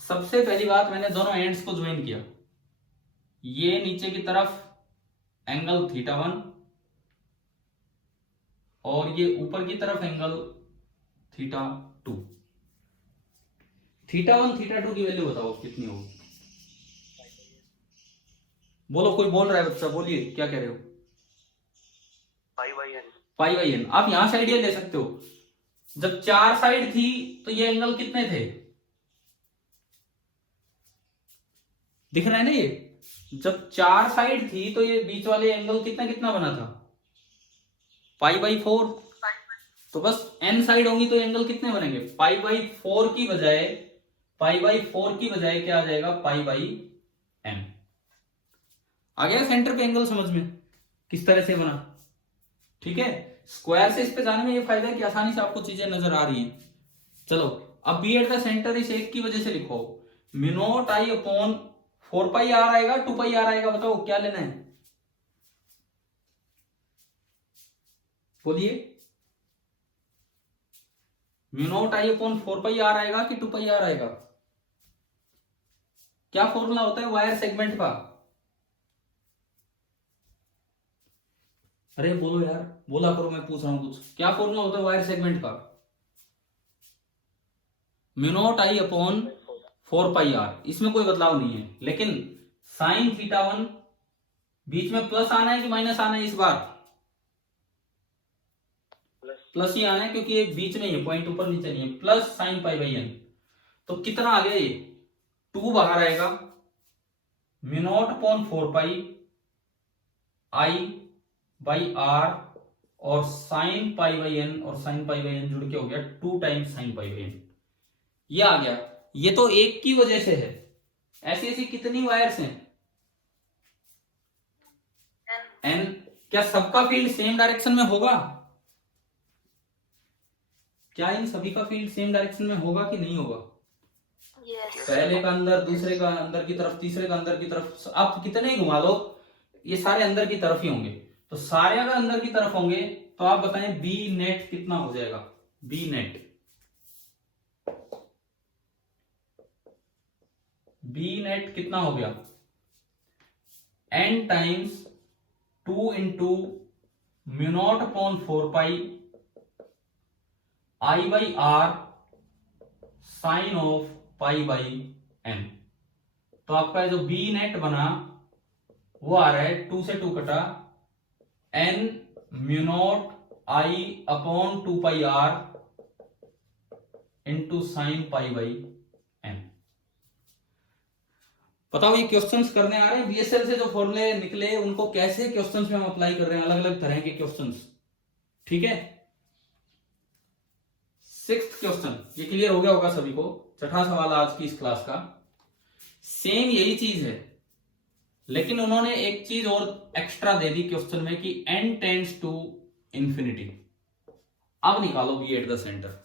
सबसे पहली बात, मैंने दोनों एंड्स को ज्वाइन किया, ये नीचे की तरफ एंगल θ1 और ये ऊपर की तरफ एंगल θ2। θ1 θ2 की वैल्यू बताओ कितनी होगी? बोलो, कोई बोल रहा है बच्चा, बोलिए क्या कह रहे हो? Pi by N. आप यहां से आइडिया ले सकते हो, जब 4 साइड थी तो ये एंगल कितने थे? दिख रहा है ना ये, जब 4 साइड थी तो ये बीच वाले एंगल कितना कितना बना था? Pi by 4। तो बस n साइड होंगी तो एंगल कितने बनेंगे? पाई बाई 4 की बजाय, पाई बाई 4 की बजाय क्या आ जाएगा? पाई बाई n। आ गया सेंटर पे एंगल समझ में किस तरह से बना? ठीक है, स्क्वायर से इस पे जाने में ये फायदा है कि आसानी से आपको चीजें नजर आ रही हैं। चलो अब बी एट द सेंटर इस एक की वजह से लिखो, mu I upon 4 pi R आएगा 2 पाई आर आएगा, बताओ क्या लेना है? बोलिए, mu I upon 4 pi R आएगा कि 2 पाई आर आएगा? क्या फॉर्मूला होता है वायर सेगमेंट का? अरे बोलो यार, बोला करो, मैं पूछ रहा हूं कुछ। क्या फॉर्मूला होता है वायर सेगमेंट का? Mu I upon 4 pi R, इसमें कोई बदलाव नहीं है। लेकिन साइन θ1 बीच में प्लस आना है कि माइनस आना है? इस बार प्लस ही आना है, क्योंकि ये बीच में ही है, पॉइंट ऊपर नीचे नहीं है। Plus sine pi by N, तो कितना आ गया? ये 2 बाहर आएगा, mu naught upon 4 pi I by R और साइन पाई बाई एन, और साइन पाई बाई एन जुड़ के हो गया 2 times sine pi by N. ये आ गया। ये तो एक की वजह से है, ऐसी ऐसी कितनी वायर्स हैं? एन। क्या सबका फील्ड सेम डायरेक्शन में होगा? क्या इन सभी का फील्ड सेम डायरेक्शन में होगा कि नहीं होगा? Yes. पहले का अंदर, दूसरे का अंदर की तरफ, तीसरे का अंदर की तरफ, आप कितने ही घुमा लो ये सारे अंदर की तरफ ही होंगे। तो सारे अगर अंदर की तरफ होंगे तो आप बताएं बी नेट कितना हो जाएगा? बी नेट, बी नेट कितना हो गया? n times 2 into mu naught upon 4 pi I by R sine of pi by N. तो आपका जो बी नेट बना वो आ रहा है 2 से 2 कटा n mu naught I upon 2 pi R into sine pi by N. बताओ ये क्वेश्चंस करने आ रहे हैं, बीएसएल से जो फॉर्मूले निकले उनको कैसे क्वेश्चंस में हम अप्लाई कर रहे हैं, अलग अलग तरह के क्वेश्चंस। ठीक है, 6th क्वेश्चन ये क्लियर हो गया होगा सभी को। छठा सवाल आज की इस क्लास का, सेम यही चीज है, लेकिन उन्होंने एक चीज और एक्स्ट्रा दे दी क्वेश्चन में कि n टेंड्स टू इंफिनिटी। अब निकालो B at the centre.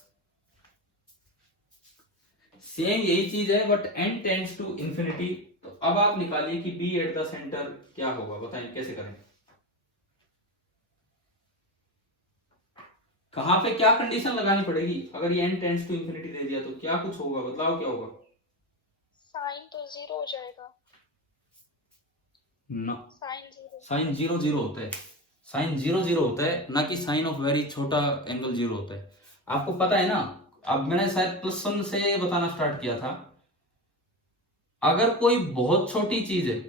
Same यही चीज है but n tends to infinity. तो अब आप निकालिए कि बी एट द सेंटर क्या होगा, बताएं कैसे करें? कहां पे क्या कंडीशन लगानी पड़ेगी? अगर ये n टेंड्स टू इंफिनिटी दे दिया तो क्या कुछ होगा, बदलाव क्या होगा? साइन तो 0 हो जाएगा ना, साइन 0 0 होता है, साइन 0 होता है, ना कि साइन ऑफ वेरी छोटा एंगल 0 होता है। आपको पता है ना, अब मैंने शायद +1 से बताना स्टार्ट किया था, अगर कोई बहुत छोटी चीज है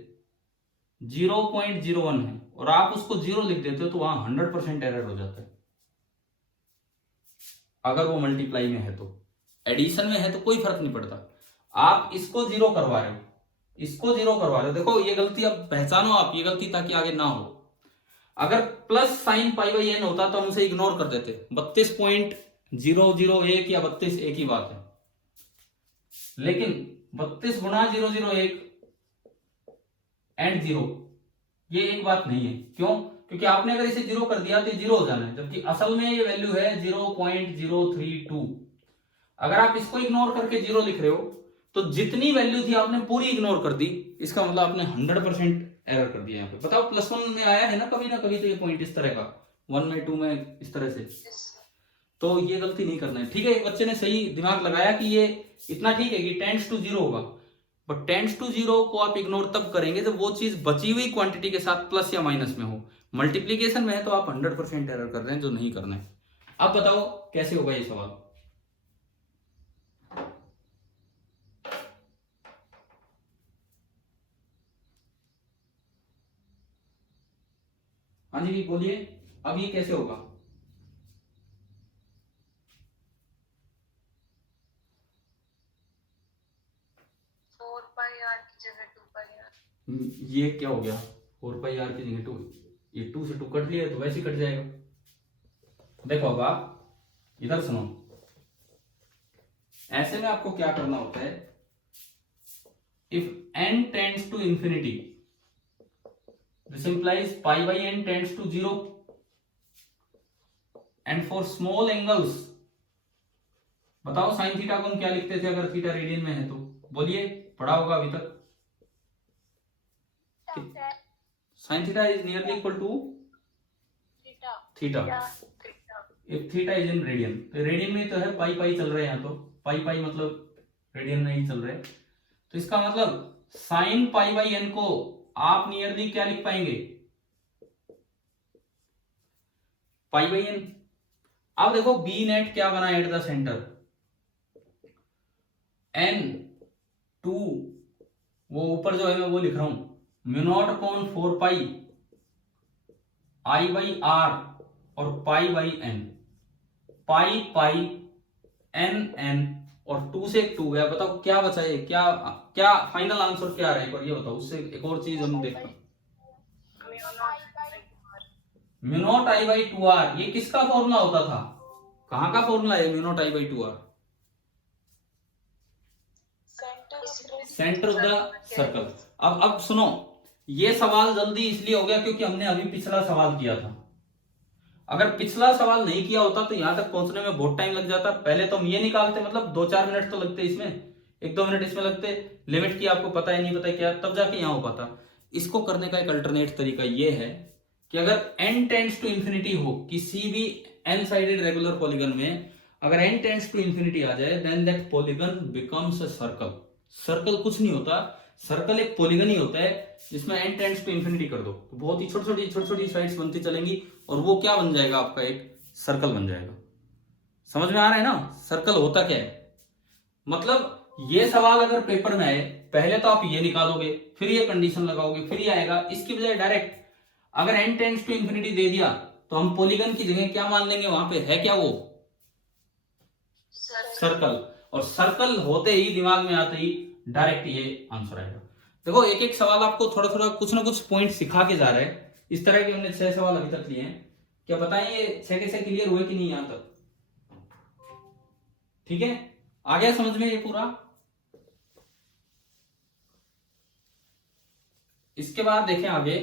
0.01 है और आप उसको 0 लिख देते हो तो वहां 100% एरर हो जाता है। अगर वो मल्टीप्लाई में है तो, एडिशन में है तो कोई फर्क नहीं पड़ता। आप इसको 0 करवा रहे हो, इसको 0 करवा रहे हो, देखो ये गलती अब पहचानो आप, ये गलती ताकि आगे ना हो। अगर plus sine pi by N होता तो हम उसे इग्नोर कर देते, 32.001 या 32 एक ही बात है। लेकिन 32 गुणा 001 एंड 0 ये एक बात नहीं है। क्यों? क्योंकि आपने अगर इसे 0 कर दिया तो 0 हो जाना है, जबकि असल में ये वैल्यू है 0.032। अगर आप इसको इग्नोर करके 0 लिख रहे हो तो जितनी वैल्यू थी आपने पूरी इग्नोर कर दी, इसका मतलब आपने 100% एरर कर दिया यहाँ पे। बताओ +1 में आया है ना कभी तो ये पॉइंट इस तरह का, 1 में 2 में इस तरह से, तो ये गलती नहीं करना है। ठीक है, एक बच्चे ने सही दिमाग लगाया कि ये इतना ठीक है कि टेंड्स टू 0 होगा, बट टेंड्स टू 0 को आप इग्नोर तब करेंगे जब वो चीज बची हुई क्वांटिटी के साथ प्लस या माइनस में हो। मल्टीप्लीकेशन में है तो आप 100% एरर कर रहे हैं, जो नहीं करना है। अब बताओ कैसे होगा ये सवाल। हाँ जी बोलिए, अब ये कैसे होगा? ये क्या हो गया? 4πr की जगह 2, ये 2 से 2 कट लिया तो वैसे ही कट जाएगा। देखो अब आप इधर सुनो, ऐसे में आपको क्या करना होता है, if n tends to infinity this implies pi by n tends to 0 and for small angles, बताओ साइन थीटा को हम क्या लिखते थे अगर थीटा रेडियन में है तो? बोलिए, पढ़ा होगा अभी तक। Sine theta is nearly equal to theta if theta is in radian. तो रेडियन में तो है, पाई पाई चल रहे हैं यहाँ, तो पाई पाई मतलब रेडियन में ही चल रहे हैं। तो इसका मतलब साइन पाई बाई एन को आप नियरली क्या लिख पाएंगे? Pi by n. अब देखो बी नेट क्या बना एट द सेंटर, n 2, वो ऊपर जो है मैं वो लिख रहा हूं म्यू0 upon 4 pi I by R और pi by N, pi pi N N और 2 से 2 गया। बताओ क्या बचा है, क्या क्या फाइनल आंसर क्या रहेगा ये बताओ। उससे एक और चीज हम देखते हैं, म्यू0 आई बाई 2r, ये किसका फॉर्मूला होता था? कहां का फॉर्मूला है म्यू0 I by 2r? Centre of the circle. अब सुनो, ये सवाल जल्दी इसलिए हो गया क्योंकि हमने अभी पिछला सवाल किया था। अगर पिछला सवाल नहीं किया होता तो यहां तक पहुंचने में बहुत टाइम लग जाता। पहले तो हम ये निकालते, मतलब 2-4 मिनट तो लगते इसमें, 1-2 मिनट इसमें लगते, लिमिट की आपको पता है नहीं पता क्या, तब जाके यहां हो पाता। इसको करने का एक अल्टरनेट तरीका ये है कि अगर n टेंड्स टू इंफिनिटी हो किसी भी n साइडेड रेगुलर पॉलीगन में, अगर n टेंड्स टू इंफिनिटी आ जाए then that polygon becomes a circle. Circle कुछ नहीं होता, सर्कल एक पॉलीगन ही होता है जिसमें n टेंड्स टू इंफिनिटी कर दो तो बहुत ही छोटी छोटी साइड्स बनती चलेंगी और वो क्या बन जाएगा? आपका एक सर्कल बन जाएगा। समझ में आ रहा है ना सर्कल होता क्या है? मतलब ये सवाल अगर पेपर में आए, पहले तो आप ये निकालोगे, फिर ये कंडीशन लगाओगे, फिर ये आएगा। इसकी बजाय डायरेक्ट अगर n टेंड्स टू इंफिनिटी दे दिया तो हम पॉलीगन की जगह क्या मान लेंगे? वहां पे है क्या? वो सर्कल। और सर्कल होते ही दिमाग में आते ही डायरेक्ट ये आंसर आएगा। देखो एक एक सवाल आपको थोड़ा थोड़ा कुछ ना कुछ पॉइंट सिखा के जा रहा है। इस तरह के हमने 6 सवाल अभी तक लिए हैं। क्या बताएं ये 6 के 6 क्लियर हुए कि नहीं यहां तक? ठीक है, आ गया समझ में ये पूरा? इसके बाद देखें आगे,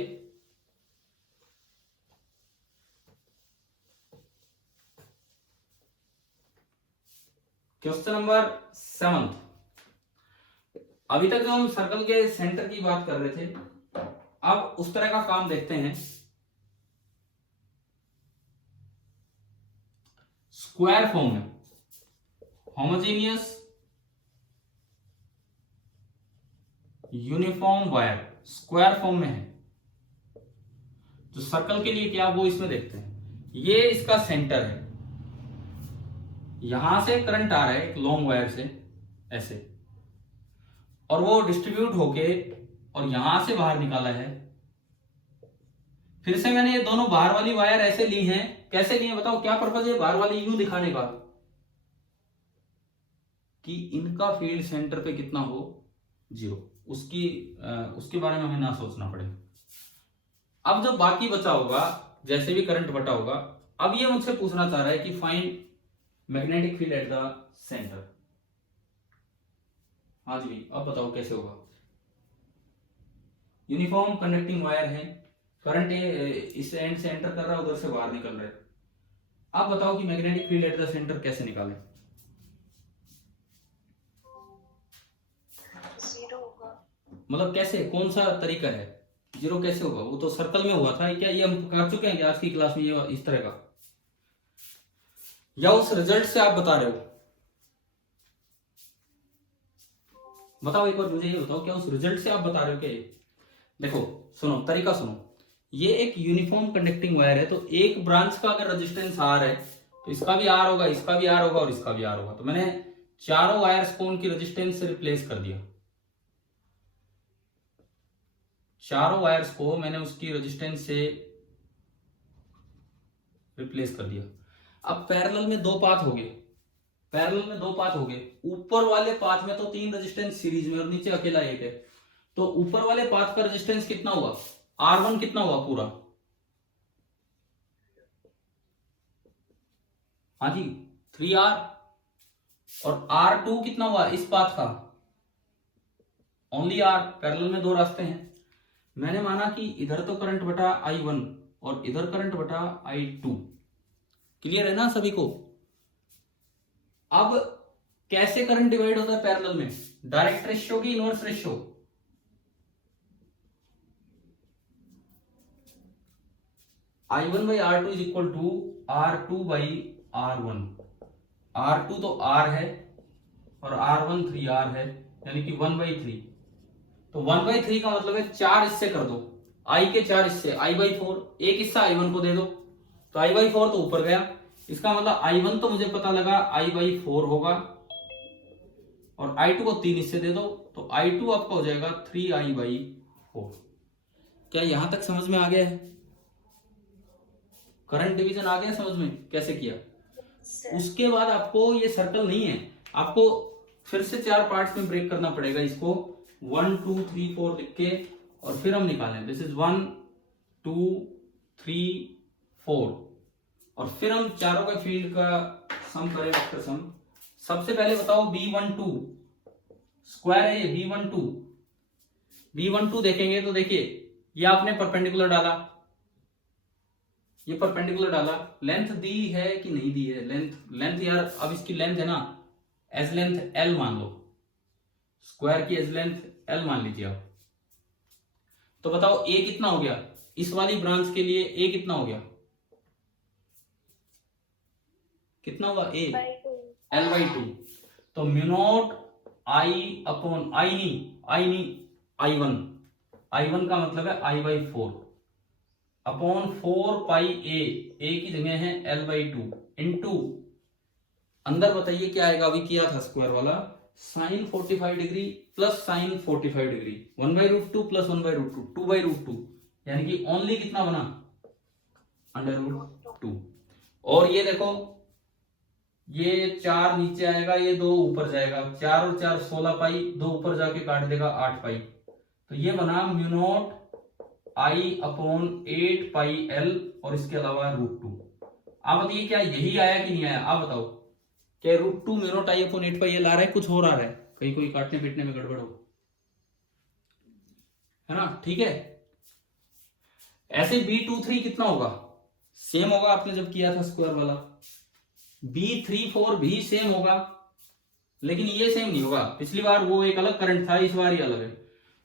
क्वेश्चन नंबर 7। अभी तक जो हम सर्कल के सेंटर की बात कर रहे थे, अब उस तरह का काम देखते हैं। स्क्वायर फॉर्म में homogeneous uniform wire square form में है जो सर्कल के लिए क्या, वो इसमें देखते हैं। ये इसका सेंटर है, यहां से करंट आ रहा है एक लॉन्ग वायर से ऐसे, और वो डिस्ट्रीब्यूट होके और यहां से बाहर निकाला है, फिर से मैंने ये दोनों बाहर वाली वायर ऐसे ली हैं, कैसे ली हैं बताओ, क्या पर्पज है बाहर वाली यूं दिखाने का कि इनका फील्ड सेंटर पे कितना हो, 0, उसके बारे में हमें ना सोचना पड़े। अब जब बाकी बचा होगा, जैसे भी करंट बटा होगा, अब ये मुझसे पूछना चाह रहा है कि find magnetic field at the centre. हाँ जी, अब बताओ कैसे होगा। यूनिफॉर्म कंडक्टिंग वायर है, करंट इस एंड से एंटर कर रहा है, उधर से बाहर निकल रहा है। अब बताओ कि magnetic field at the centre कैसे निकालें। 0 होगा। मतलब कैसे, कौन सा तरीका है, 0 कैसे होगा? वो तो सर्कल में हुआ था, क्या ये हम कर चुके हैं कि आज की क्लास में ये इस तरह का, या उस रिजल्ट से आप बता रहे हो? बताओ एक बार मुझे ये बताओ, क्या उस रिजल्ट से आप बता रहे हो क्या ये? देखो सुनो, तरीका सुनो। ये एक यूनिफॉर्म कंडक्टिंग वायर है, तो एक ब्रांच का अगर रेजिस्टेंस R है तो इसका भी R होगा, इसका भी R होगा और इसका भी R होगा। तो मैंने चारों वायर्स को उनकी रेजिस्टेंस से रिप्लेस कर दिया, चारों वायर्स को मैंने उसकी रेजिस्टेंस से रिप्लेस कर दिया। अब पैरेलल में दो पाथ हो गए, पैरेलल में दो पाथ हो गए। ऊपर वाले पाथ में तो 3 रेजिस्टेंस सीरीज में और नीचे अकेला एक है, तो ऊपर वाले पाथ का रेजिस्टेंस कितना हुआ, R1 कितना हुआ पूरा? हाँ जी 3R। और R2 कितना हुआ इस पाथ का, ओनली R। पैरेलल में दो रास्ते हैं। मैंने माना कि इधर तो करंट बटा I1 और इधर करंट बटा I2। क्लियर है ना सभी को? अब कैसे करंट डिवाइड होता है पैरेलल में, डायरेक्ट रेशियो की inverse ratio? I1 by R2 is equal to R2 by R1। R2 तो R है और R1 3R है, यानी कि 1/3। तो 1/3 का मतलब है 4 हिस्से कर दो, I के 4 हिस्से, I/4, एक हिस्सा I1 को दे दो, तो I/4 तो ऊपर गया। इसका मतलब I1 तो मुझे पता लगा I/4 होगा, और I2 को 3 हिस्से दे दो, तो I2 आपका हो जाएगा 3I/4। क्या यहां तक समझ में आ गया है? करंट डिवीजन आ गया समझ में कैसे किया? उसके बाद आपको ये सर्कल नहीं है, आपको फिर से 4 पार्ट्स में ब्रेक करना पड़ेगा इसको, 1 2 3 4 लिख के, और फिर हम निकालें दिस इज 1 2 3 4, और फिर हम चारों का फील्ड का सम करें, वेक्टर सम। सबसे पहले बताओ B12 स्क्वायर है ये, B12 देखेंगे तो देखिए ये आपने परपेंडिकुलर डाला, ये परपेंडिकुलर डाला, लेंथ दी है कि नहीं दी है, लेंथ यार, अब इसकी लेंथ है ना, एज लेंथ L मान लो, स्क्वायर की एज लेंथ L मान लीजिए आप। तो बताओ A कितना हो गया इस वाली ब्रांच के लिए, A कितना हो गया, कितना हुआ A, L/2। तो म्यू I अपॉन I नहीं I1 का मतलब है I/4 अपॉन 4 पाई A की जगह है L/2 इंटू, अंदर बताइए क्या आएगा, अभी किया था स्क्वायर वाला, sine 45 degree plus sine 45 degree, 1/√2 plus 1/√2, 2/√2, यानी कि ओनली कितना बना, √2। और ये देखो ये 4 नीचे आएगा, ये 2 ऊपर जाएगा, 4 और 4 16 पाई, 2 ऊपर जाके काट देगा 8 पाई, तो ये बना mu I upon 8 pi L और इसके अलावा √2। आप बताइए क्या यही आया कि नहीं आया, आप बताओ, क्या √2 mu I upon 8 pi L आ रहा है, कुछ और आ रहा है, कहीं कोई काटने पीटने में गड़बड़ हो, है ना? ठीक है। ऐसे B23 कितना होगा, सेम होगा आपने जब किया था स्क्वायर वाला। B34 भी सेम होगा, लेकिन ये सेम नहीं होगा, पिछली बार वो एक अलग करंट था, इस बार ये अलग है।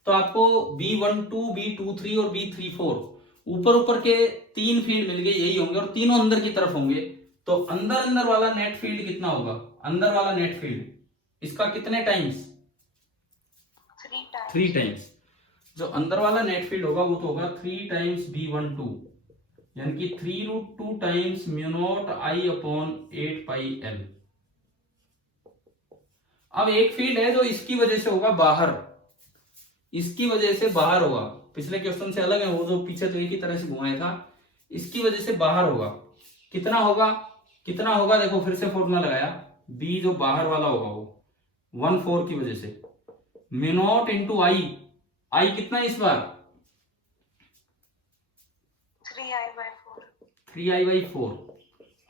तो आपको B12 B23 और B34 ऊपर के 3 फील्ड मिल गए, यही होंगे, और तीनों अंदर की तरफ होंगे। तो अंदर वाला नेट फील्ड कितना होगा, अंदर वाला नेट फील्ड इसका कितने टाइम्स, 3 टाइम्स। जो अंदर वाला नेट फील्ड होगा वो तो होगा 3 टाइम्स B12, यानी कि 3√2 times mu I upon 8 pi L। अब एक फील्ड है जो इसकी वजह से होगा बाहर, इसकी वजह से बाहर होगा, पिछले क्वेश्चन से अलग है, वो जो पीछे तो एक ही तरह से घुमाया था, इसकी वजह से बाहर होगा। कितना होगा, कितना होगा, देखो फिर से फॉर्मूला लगाया, बी जो बाहर वाला होगा वो 1/4 की वजह से म्यू नॉट इंटू आई, आई कितना है इस बार 3i/4 3i/4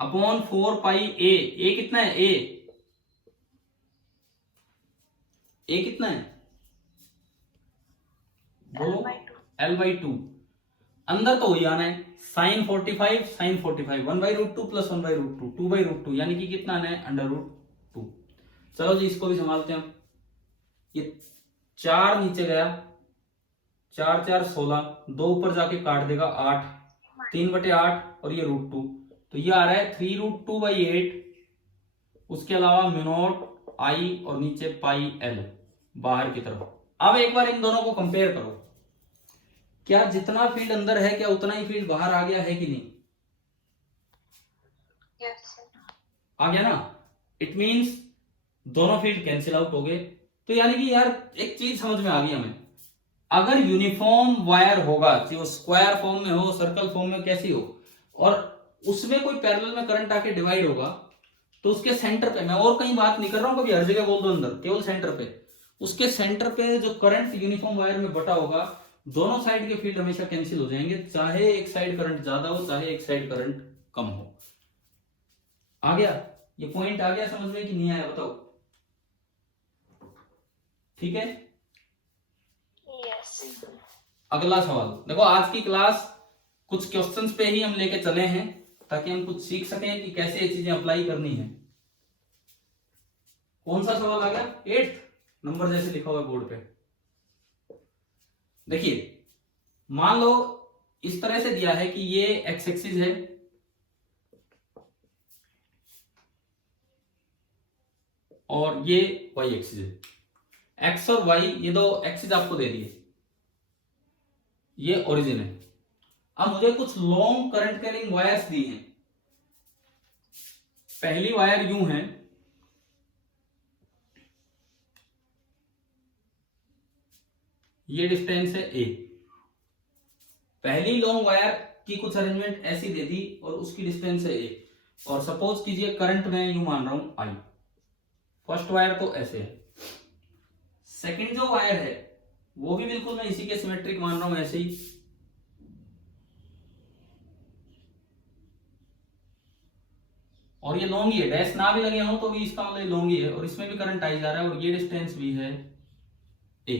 अपॉन 4 पाई ए कितना है, ए कितना है बोलो, l/2 अंदर तो वही आना है, sin 45 1/√2 प्लस 1/√2 2/√2 यानी कि कितना आना है √2। चलो जी इसको भी संभालते हैं हम। ये 4 नीचे गया, 4 4 16, 2 ऊपर जाके काट देगा 8, 3/8 और ये √2, तो ये आ रहा है 3√2/8, उसके अलावा म्यू नॉट आई और नीचे पाई एल बाहर की तरफ। अब एक बार इन दोनों को कंपेयर करो, क्या जितना फील्ड अंदर है क्या उतना ही फील्ड बाहर आ गया है कि नहीं, यस आ गया ना, इट मींस दोनों फील्ड कैंसिल आउट हो गए। तो यानी कि यार एक चीज समझ में आ गई हमें, अगर यूनिफॉर्म वायर होगा, चाहे वो स्क्वायर फॉर्म में हो, सर्कल फॉर्म में, कैसी हो, और उसमें कोई पैरेलल में करंट आके डिवाइड होगा, तो उसके सेंटर पे, मैं और कहीं बात नहीं कर रहा हूं, कभी हर जगह बोल दो अंदर, केवल सेंटर पे, उसके सेंटर पे जो करंट यूनिफॉर्म वायर में बटा होगा, दोनों साइड के फील्ड हमेशा कैंसिल हो जाएंगे, चाहे एक साइड करंट ज्यादा हो चाहे एक साइड करंट कम हो। आ गया ये पॉइंट, आ गया समझ में कि नहीं आया बताओ, ठीक है। यस अगला सवाल देखो, आज की क्लास कुछ क्वेश्चंस पे ही हम लेके चले हैं ताकि हम कुछ सीख सकें कि कैसे ये चीजें अप्लाई करनी है। कौन सा सवाल आ गया, 8th नंबर जैसे लिखा हुआ है बोर्ड पे। देखिए मान लो इस तरह से दिया है कि ये एक्स एक्सिस है और ये वाई एक्सिस है, एक्स और वाई ये दो एक्सिस आपको दे दिए, ये ओरिजिन है। अब मुझे कुछ लॉन्ग करंट कैरिंग वायर्स दी हैं। पहली वायर यूं है, ये डिस्टेंस है ए। पहली लॉन्ग वायर की कुछ अरेंजमेंट ऐसी दे दी और उसकी डिस्टेंस है ए, और सपोज कीजिए करंट मैं यूं मान रहा हूं आई। फर्स्ट वायर तो ऐसे है, सेकंड जो वायर है वो भी बिल्कुल मैं इसी के सिमेट्रिक मान रहा हूं ऐसे ही, और ये लॉन्ग ही है, डैश ना भी लगे हो तो भी इसका मतलब लॉन्ग ही है, और इसमें भी करंट आई जा रहा है और ये डिस्टेंस भी है ए।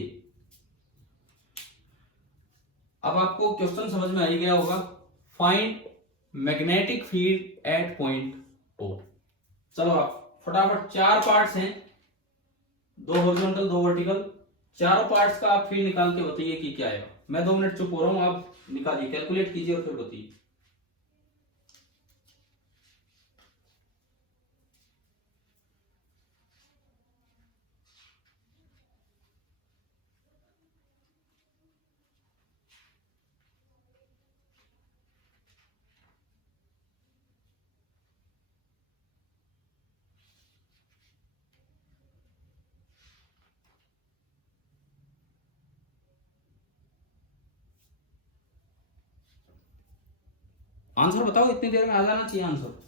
अब आपको क्वेश्चन समझ में आ ही गया होगा, find magnetic field at point O. चलो आप फटाफट, 4 पार्ट्स हैं, 2 हॉरिजॉन्टल 2 वर्टिकल, चारों पार्ट्स का आप फील्ड निकाल के बताइए कि क्या आएगा। मैं 2 मिनट चुप हो रहा हूं, आप निकालिए, कैलकुलेट कीजिए और फिर बताइए। आंसर बताओ, इतनी देर में आ जाना चाहिए आंसर।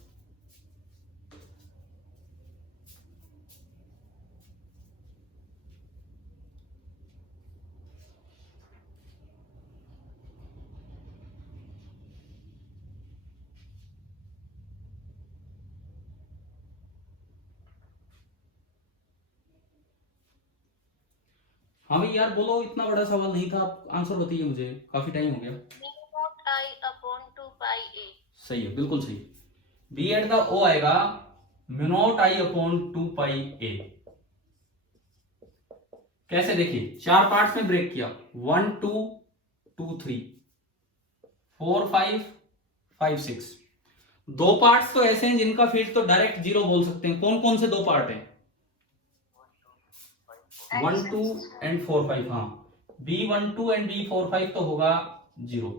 हाँ भाई यार बोलो, इतना बड़ा सवाल नहीं था, आप आंसर बताइए, मुझे काफी टाइम हो गया। i/2πa सही है, बिल्कुल सही। बी एट द ओ आएगा mu naught I upon 2πa। कैसे देखिए, 4 पार्ट्स में ब्रेक किया, 1 2 2 3 4 5 5 6। 2 पार्ट्स तो ऐसे हैं जिनका फील्ड तो डायरेक्ट 0 बोल सकते हैं। कौन कौन से 2 पार्ट हैं, 1 2 एंड 4 5। हाँ, B1 2 एंड B4 5 तो होगा 0।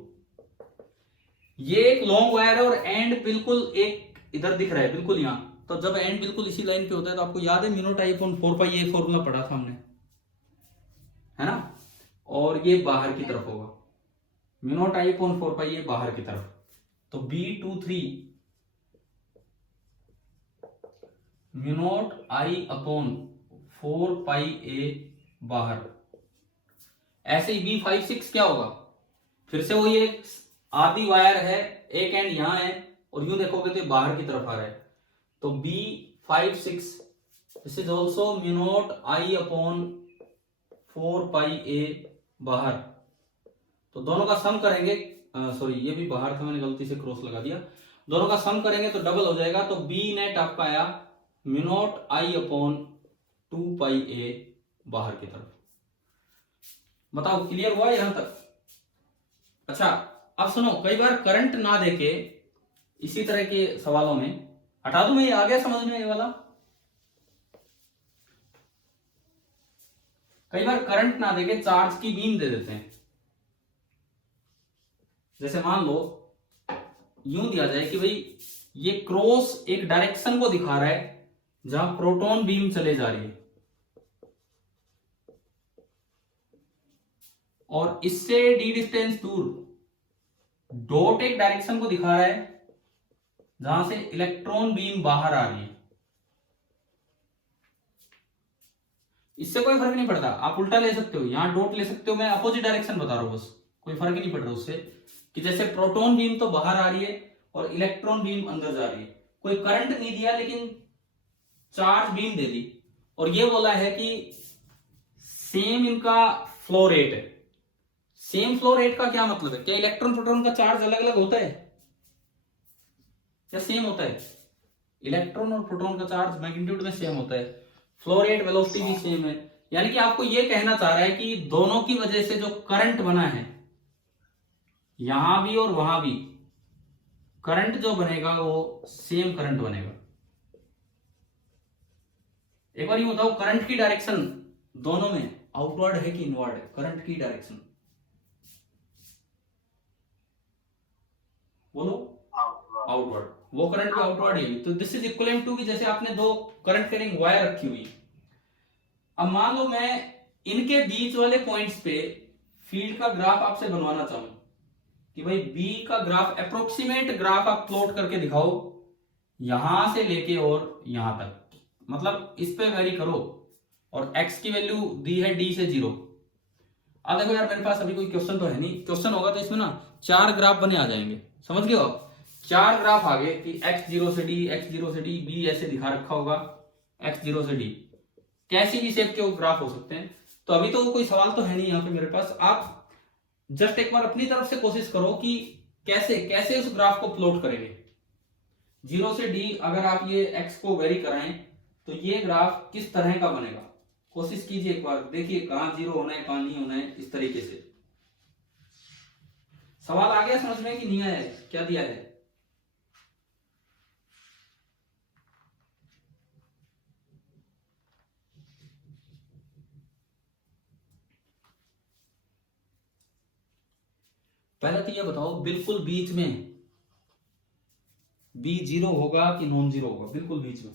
ये एक लॉन्ग वायर है और एंड बिल्कुल एक इधर दिख रहा है, बिल्कुल यहां। तो जब एंड बिल्कुल इसी लाइन पे होता है तो आपको याद है म्यू नॉट आई अपॉन 4 ये फॉर्मूला पढ़ा था हमने, है ना। और ये बाहर की तरफ होगा, म्यू नॉट आई अपॉन 4 पाई ए बाहर की तरफ, तो B23 mu naught I upon 4 पाई ए बाहर। ऐसे ही B56 क्या होगा, फिर से वही एक आधी वायर है, एक एंड यहां है और यूं देखोगे तो बाहर की तरफ आ रहा है, तो B56 this is also mu naught I upon 4 पाई ए बाहर। तो दोनों का सम करेंगे, सॉरी ये भी बाहर था, मैंने गलती से क्रॉस लगा दिया, दोनों का सम करेंगे तो डबल हो जाएगा, तो बी नेट आपका आया म्यू नॉट आई अपॉन 2 पाई ए बाहर की तरफ। बताओ क्लियर हुआ यहां तक? अच्छा अब सुनो, कई बार करंट ना देके इसी तरह के सवालों में, हटा दूं मैं, ये आ गया समझ में ये वाला? कई बार करंट ना देके चार्ज की बीम दे देते हैं। जैसे मान लो यूं दिया जाए कि भाई ये क्रॉस एक डायरेक्शन को दिखा रहा है जहां प्रोटॉन बीम चले जा रही है, और इससे डी डिस्टेंस दूर डॉट एक डायरेक्शन को दिखा रहा है जहां से इलेक्ट्रॉन बीम बाहर आ रही है। इससे कोई फर्क नहीं पड़ता, आप उल्टा ले सकते हो, यहां डॉट ले सकते हो, मैं अपोजिट डायरेक्शन बता रहा हूं बस, कोई फर्क नहीं पड़ रहा उससे, कि जैसे प्रोटॉन बीम तो बाहर आ रही है और इलेक्ट्रॉन बीम अंदर जा रही है। कोई करंट नहीं दिया लेकिन चार्ज बीम दे दी, और ये बोला है कि सेम इनका फ्लो रेट है। सेम फ्लो रेट का क्या मतलब है? क्या इलेक्ट्रॉन प्रोटॉन का चार्ज अलग अलग होता है या सेम होता है? इलेक्ट्रॉन और प्रोटॉन का चार्ज मैग्नीट्यूड में सेम होता है, फ्लो रेट वेलोसिटी भी सेम है। यानी कि आपको यह कहना चाह रहा है कि दोनों की वजह से जो करंट बना है यहां भी और वहां भी, करंट जो बनेगा वो सेम करंट बनेगा। एक बार ये बताओ, करंट की डायरेक्शन दोनों में आउटवर्ड है कि इनवर्ड है? करंट की डायरेक्शन बोलो। आउटवर्ड। वो करंट भी आउटवर्ड है, तो दिस इज इक्विवेलेंट टू कि जैसे आपने दो करंट कैरिंग वायर रखी हुई। अब मान लो मैं इनके बीच वाले पॉइंट्स पे फील्ड का ग्राफ आपसे बनवाना चाहूं कि भाई बी का ग्राफ, अप्रोक्सीमेट ग्राफ आप प्लॉट करके दिखाओ यहां से लेके और यहां तक, मतलब इस पे वेरी करो, और x की वैल्यू दी है d से 0। अब देखो यार, मेरे पास अभी कोई क्वेश्चन तो है नहीं, क्वेश्चन होगा तो इसमें ना 4 ग्राफ बने आ जाएंगे, समझ गए आप? 4 ग्राफ आगे कि x 0 से d, x 0 से d, b ऐसे दिखा रखा होगा, x 0 से d, कैसी भी शेप के ग्राफ हो सकते हैं। तो अभी तो कोई सवाल तो है नहीं यहाँ पे मेरे पास, आप जस्ट एक बार अपनी तरफ से कोशिश करो कि कैसे कैसे उस ग्राफ को प्लॉट करेंगे। 0 से d अगर आप ये x को वेरी कराएं तो ये ग्राफ किस तरह का बनेगा, कोशिश कीजिए एक बार, देखिए कहां 0 होना है कहां नहीं होना है, इस तरीके से। सवाल आ गया समझ में कि नहीं आया? क्या दिया है? पहले तो ये बताओ, बिल्कुल बीच में b 0 होगा कि नॉन जीरो होगा? बिल्कुल बीच में,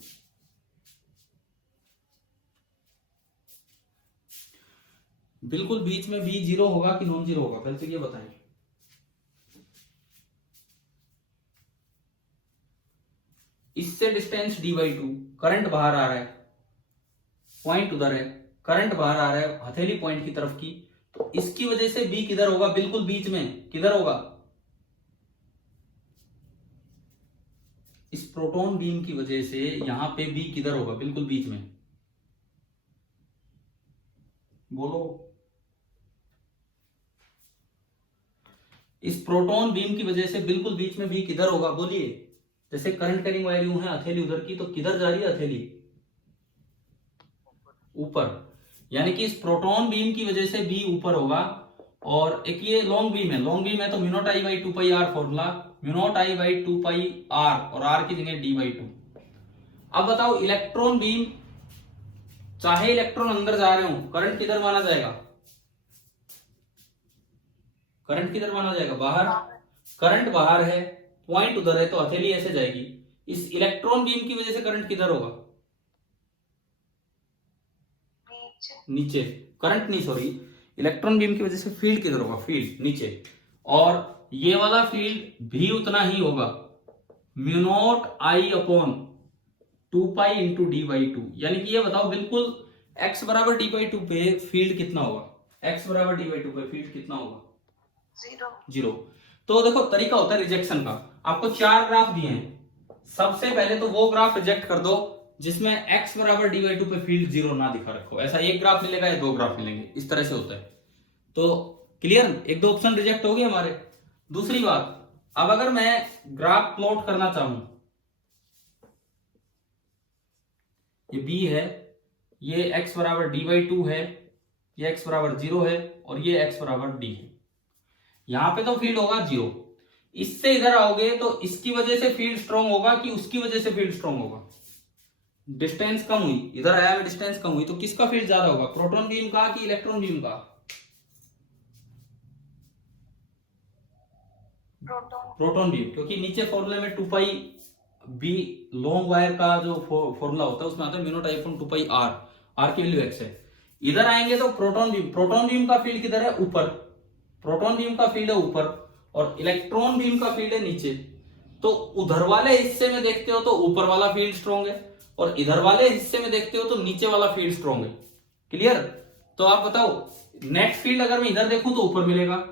बिल्कुल बीच में b 0 होगा कि नॉन जीरो होगा? पहले तो ये बताइए। इससे डिस्टेंस d/2, करंट बाहर आ रहा है, पॉइंट उधर है, करंट बाहर आ रहा है हथेली पॉइंट की तरफ की, तो इसकी वजह से b किधर होगा? बिल्कुल बीच में। किधर होगा? इस प्रोटॉन बीम की वजह से यहां पे b किधर होगा? बिल्कुल बीच में, बोलो। इस प्रोटॉन बीम की वजह से बिल्कुल बीच में b किधर होगा? बोलिए। जैसे करंट कैरिंग वायर यूं है, हथेली उधर की, तो किधर जा रही है हथेली? ऊपर। यानी कि इस प्रोटॉन बीम की वजह से b ऊपर होगा, और एक ये लॉन्ग बीम है, लॉन्ग बीम है तो mu naught I by 2 pi r formula, mu naught I by 2 pi r, और आर की जगह d/2। अब बताओ, इलेक्ट्रॉन बीम, चाहे इलेक्ट्रॉन अंदर जा रहे हो, करंट किधर माना जाएगा? करंट किधर माना जाएगा? बाहर। करंट बाहर है, पॉइंट उधर है, तो हथेली ऐसे जाएगी। इस इलेक्ट्रॉन बीम की वजह से करंट किधर होगा? नीचे। करंट नहीं, सॉरी, इलेक्ट्रॉन बीम की वजह से फील्ड किधर होगा? फील्ड नीचे। और ये वाला फील्ड भी उतना ही होगा, mu naught I upon 2 pi into D by two. यानी कि ये बताओ बिल्कुल x बराबर डी बाई टू पे फील्ड कितना होगा, x बराबर डी बाई टू पे फील्ड कितना होगा? 0. 0। तो देखो तरीका होता है रिजेक्शन का। आपको 4 ग्राफ दिए हैं, सबसे पहले तो वो ग्राफ रिजेक्ट कर दो जिसमें x बराबर डी बाई टू पे फील्ड 0 ना दिखा रखो। ऐसा एक ग्राफ मिलेगा या 2 ग्राफ मिलेंगे, इस तरह से होता है। तो क्लियर, एक दो ऑप्शन रिजेक्ट हो गए हमारे। दूसरी बात, अब अगर मैं ग्राफ प्लॉट करना चाहूं, ये b है, ये x बराबर डी बाई टू है, ये x बराबर 0 है और ये x बराबर d है। यहां पे तो फील्ड होगा 0। इससे इधर आओगे तो इसकी वजह से फील्ड स्ट्रांग होगा कि उसकी वजह से फील्ड स्ट्रांग होगा? डिस्टेंस कम हुई, इधर आया में डिस्टेंस कम हुई, तो किसका फील्ड ज्यादा होगा, प्रोटॉन बीम का कि इलेक्ट्रॉन बीम का? Proton. प्रोटॉन बीम, क्योंकि नीचे फॉर्मूले में 2 पाई बी लॉन्ग वायर का जो फॉर्मूला होता है उसमें आता है mu naught I upon 2 pi r, r की वैल्यू x है। इधर आएंगे तो प्रोटॉन बीम का फील्ड किधर है, ऊपर। प्रोटॉन बीम का फील्ड है ऊपर और इलेक्ट्रॉन बीम का फील्ड है नीचे। तो उधर वाले हिस्से में देखते हो तो ऊपर वाला फील्ड स्ट्रॉन्ग है और इधर वाले हिस्से में देखते हो तो नीचे वाला फील्ड स्ट्रॉन्ग है। क्लियर? तो आप बताओ, नेट फील्ड अगर मैं इधर देखूं तो ऊपर मिलेगा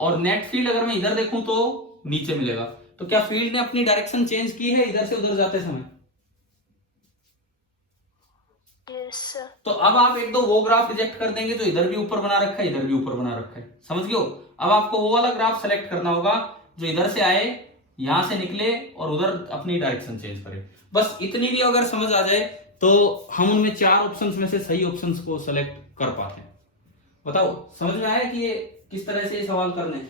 और नेट फील्ड अगर मैं इधर देखूं तो नीचे मिलेगा। तो क्या फील्ड ने अपनी डायरेक्शन चेंज की है इधर से उधर जाते समय? Yes, sir. तो अब आप एक दो वो ग्राफ रिजेक्ट कर देंगे जो इधर भी ऊपर बना रखा है, इधर भी ऊपर बना रखा है। समझ गए हो? अब आपको वो वाला ग्राफ सेलेक्ट करना होगा जो इधर से आए, यहां से निकले और उधर अपनी डायरेक्शन चेंज करे। बस इतनी भी अगर समझ आ जाए तो हम उनमें 4 ऑप्शंस में से सही ऑप्शंस को सेलेक्ट कर पाते हैं। बताओ समझ में आया कि ये किस तरह से ये सवाल करने हैं?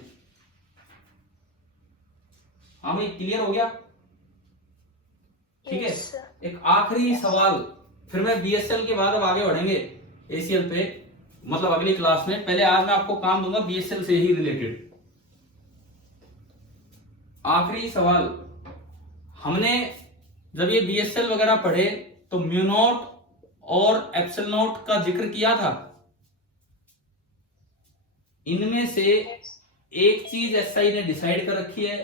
हाँ भाई, क्लियर हो गया? ठीक है। Yes, sir. एक आखिरी सवाल, फिर मैं बीएसएल के बाद अब आगे बढ़ेंगे एसीएल पे, मतलब अगली क्लास में। पहले आज मैं आपको काम दूंगा बीएसएल से ही रिलेटेड। आखिरी सवाल, हमने जब ये बीएसएल वगैरह पढ़े तो म्यू नॉट और एप्सिलॉन नॉट का जिक्र किया था। इनमें से एक चीज एसआई ने डिसाइड कर रखी है,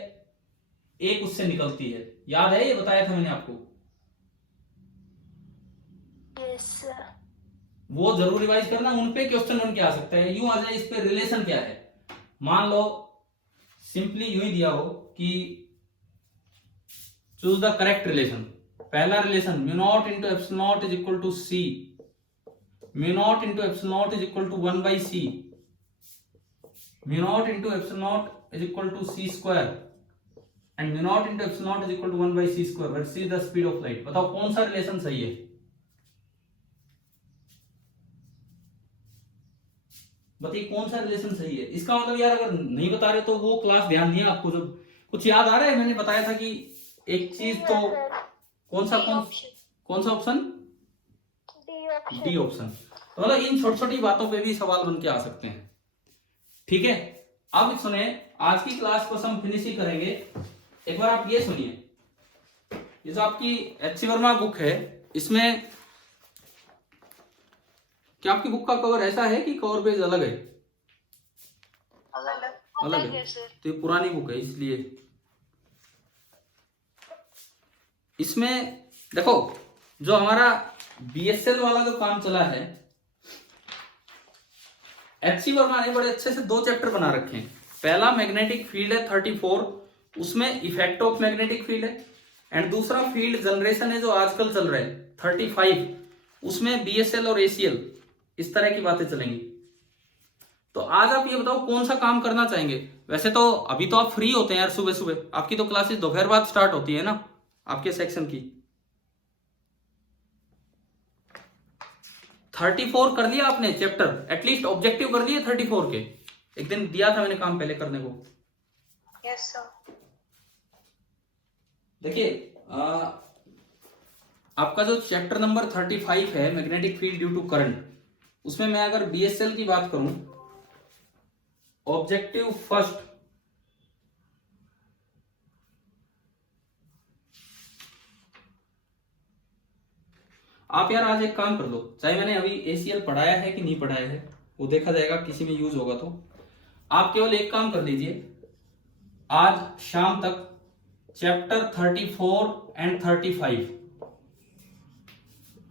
एक उससे निकलती है। याद है? ये बताया था मैंने आपको। Yes, sir. वो जरूर रिवाइज करना, उन पे क्वेश्चन बन के आ सकता है। यूं आ जाए, इस पे रिलेशन क्या है। मान लो सिंपली यूं ही दिया हो कि चूज द करेक्ट रिलेशन। पहला रिलेशन, mu naught into epsilon naught is equal to c, mu naught into epsilon naught is equal to 1 by c, mu naught into epsilon naught is equal to c square and mu naught into epsilon naught is equal to 1 by c square, where c is the speed of light. बताओ कौन सा relation सही है? बताइए कौन सा relation सही है। इसका मतलब यार अगर नहीं बता रहे तो वो क्लास ध्यान नहीं है आपको। जब कुछ याद आ रहा है, मैंने बताया था कि एक चीज तो कौन सा ऑप्शन? D option. तो मतलब इन छोटी छोटी बातों पे भी सवाल बन के आ सकते हैं। ठीक है, अब सुने, आज की क्लास को हम फिनिश ही करेंगे। एक बार आप ये सुनिए, ये जो आपकी एच.सी. वर्मा बुक है, इसमें क्या आपकी बुक का कवर ऐसा है कि कवर पेज अलग है? अलग है। तो ये पुरानी बुक है इसलिए। इसमें देखो, जो हमारा बीएसएल वाला जो काम चला है, एच.सी. वर्मा ने बड़े अच्छे से 2 चैप्टर बना रखे हैं। पहला मैग्नेटिक फील्ड है 34, उसमें इफेक्ट ऑफ मैग्नेटिक फील्ड है। एंड दूसरा फील्ड जनरेशन है जो आजकल चल रहा है 35, उसमें बीएसएल और एसीएल, इस तरह की बातें चलेंगी। तो आज आप ये बताओ कौन सा काम करना चाहेंगे? वैसे तो अभी तो आप फ्री होते हैं यार, सुबह सुबह आपकी तो क्लासेस दोपहर बाद स्टार्ट होती है ना आपके सेक्शन की। 34 कर लिया आपने चैप्टर, एटलीस्ट ऑब्जेक्टिव कर लिए 34 के? एक दिन दिया था मैंने काम पहले करने को। Yes, sir. देखिए आपका जो चैप्टर नंबर 35 है magnetic field due to current, उसमें मैं अगर बीएसएल की बात करूं, ऑब्जेक्टिव फर्स्ट, आप यार आज एक काम कर लो, चाहे मैंने अभी एसीएल पढ़ाया है कि नहीं पढ़ाया है वो देखा जाएगा, किसी में यूज होगा तो। आप केवल एक काम कर दीजिए, आज शाम तक chapter 34 and 35,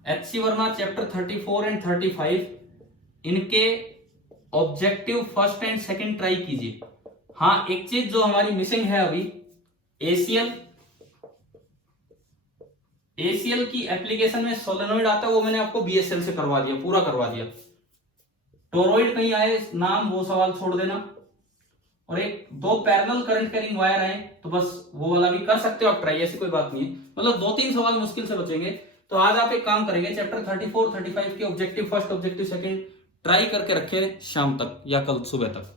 HC Verma chapter 34 and 35 इनके objective first and second try कीजिए। हाँ, एक चीज जो हमारी मिसिंग है अभी, एसीएल की एप्लीकेशन में सोलेनोइड आता है, वो मैंने आपको बीएसएल से करवा दिया, पूरा करवा दिया। टोरॉइड कहीं आए नाम, वो सवाल छोड़ देना। और एक दो पैरेलल करंट कैरिंग वायर आए तो बस वो वाला भी कर सकते हो आप ट्राई, ऐसी कोई बात नहीं है। मतलब 2-3 सवाल मुश्किल से बचेंगे। तो आज आप एक काम करेंगे, चैप्टर 34, 35 के objective first, objective second try करके रखे शाम तक या कल सुबह तक,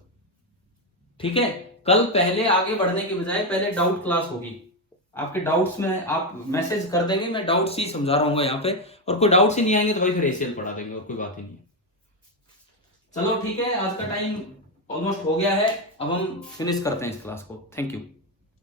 ठीक है। कल पहले आगे बढ़ने के बजाय पहले डाउट क्लास होगी। आपके डाउट्स में आप मैसेज कर देंगे, मैं डाउट्स ही समझा रहा हूँ यहाँ पे, और कोई डाउट्स ही नहीं आएंगे तो भाई फिर एसीएल पढ़ा देंगे, और कोई बात ही नहीं है। चलो ठीक है, आज का टाइम ऑलमोस्ट हो गया है, अब हम फिनिश करते हैं इस क्लास को। Thank you.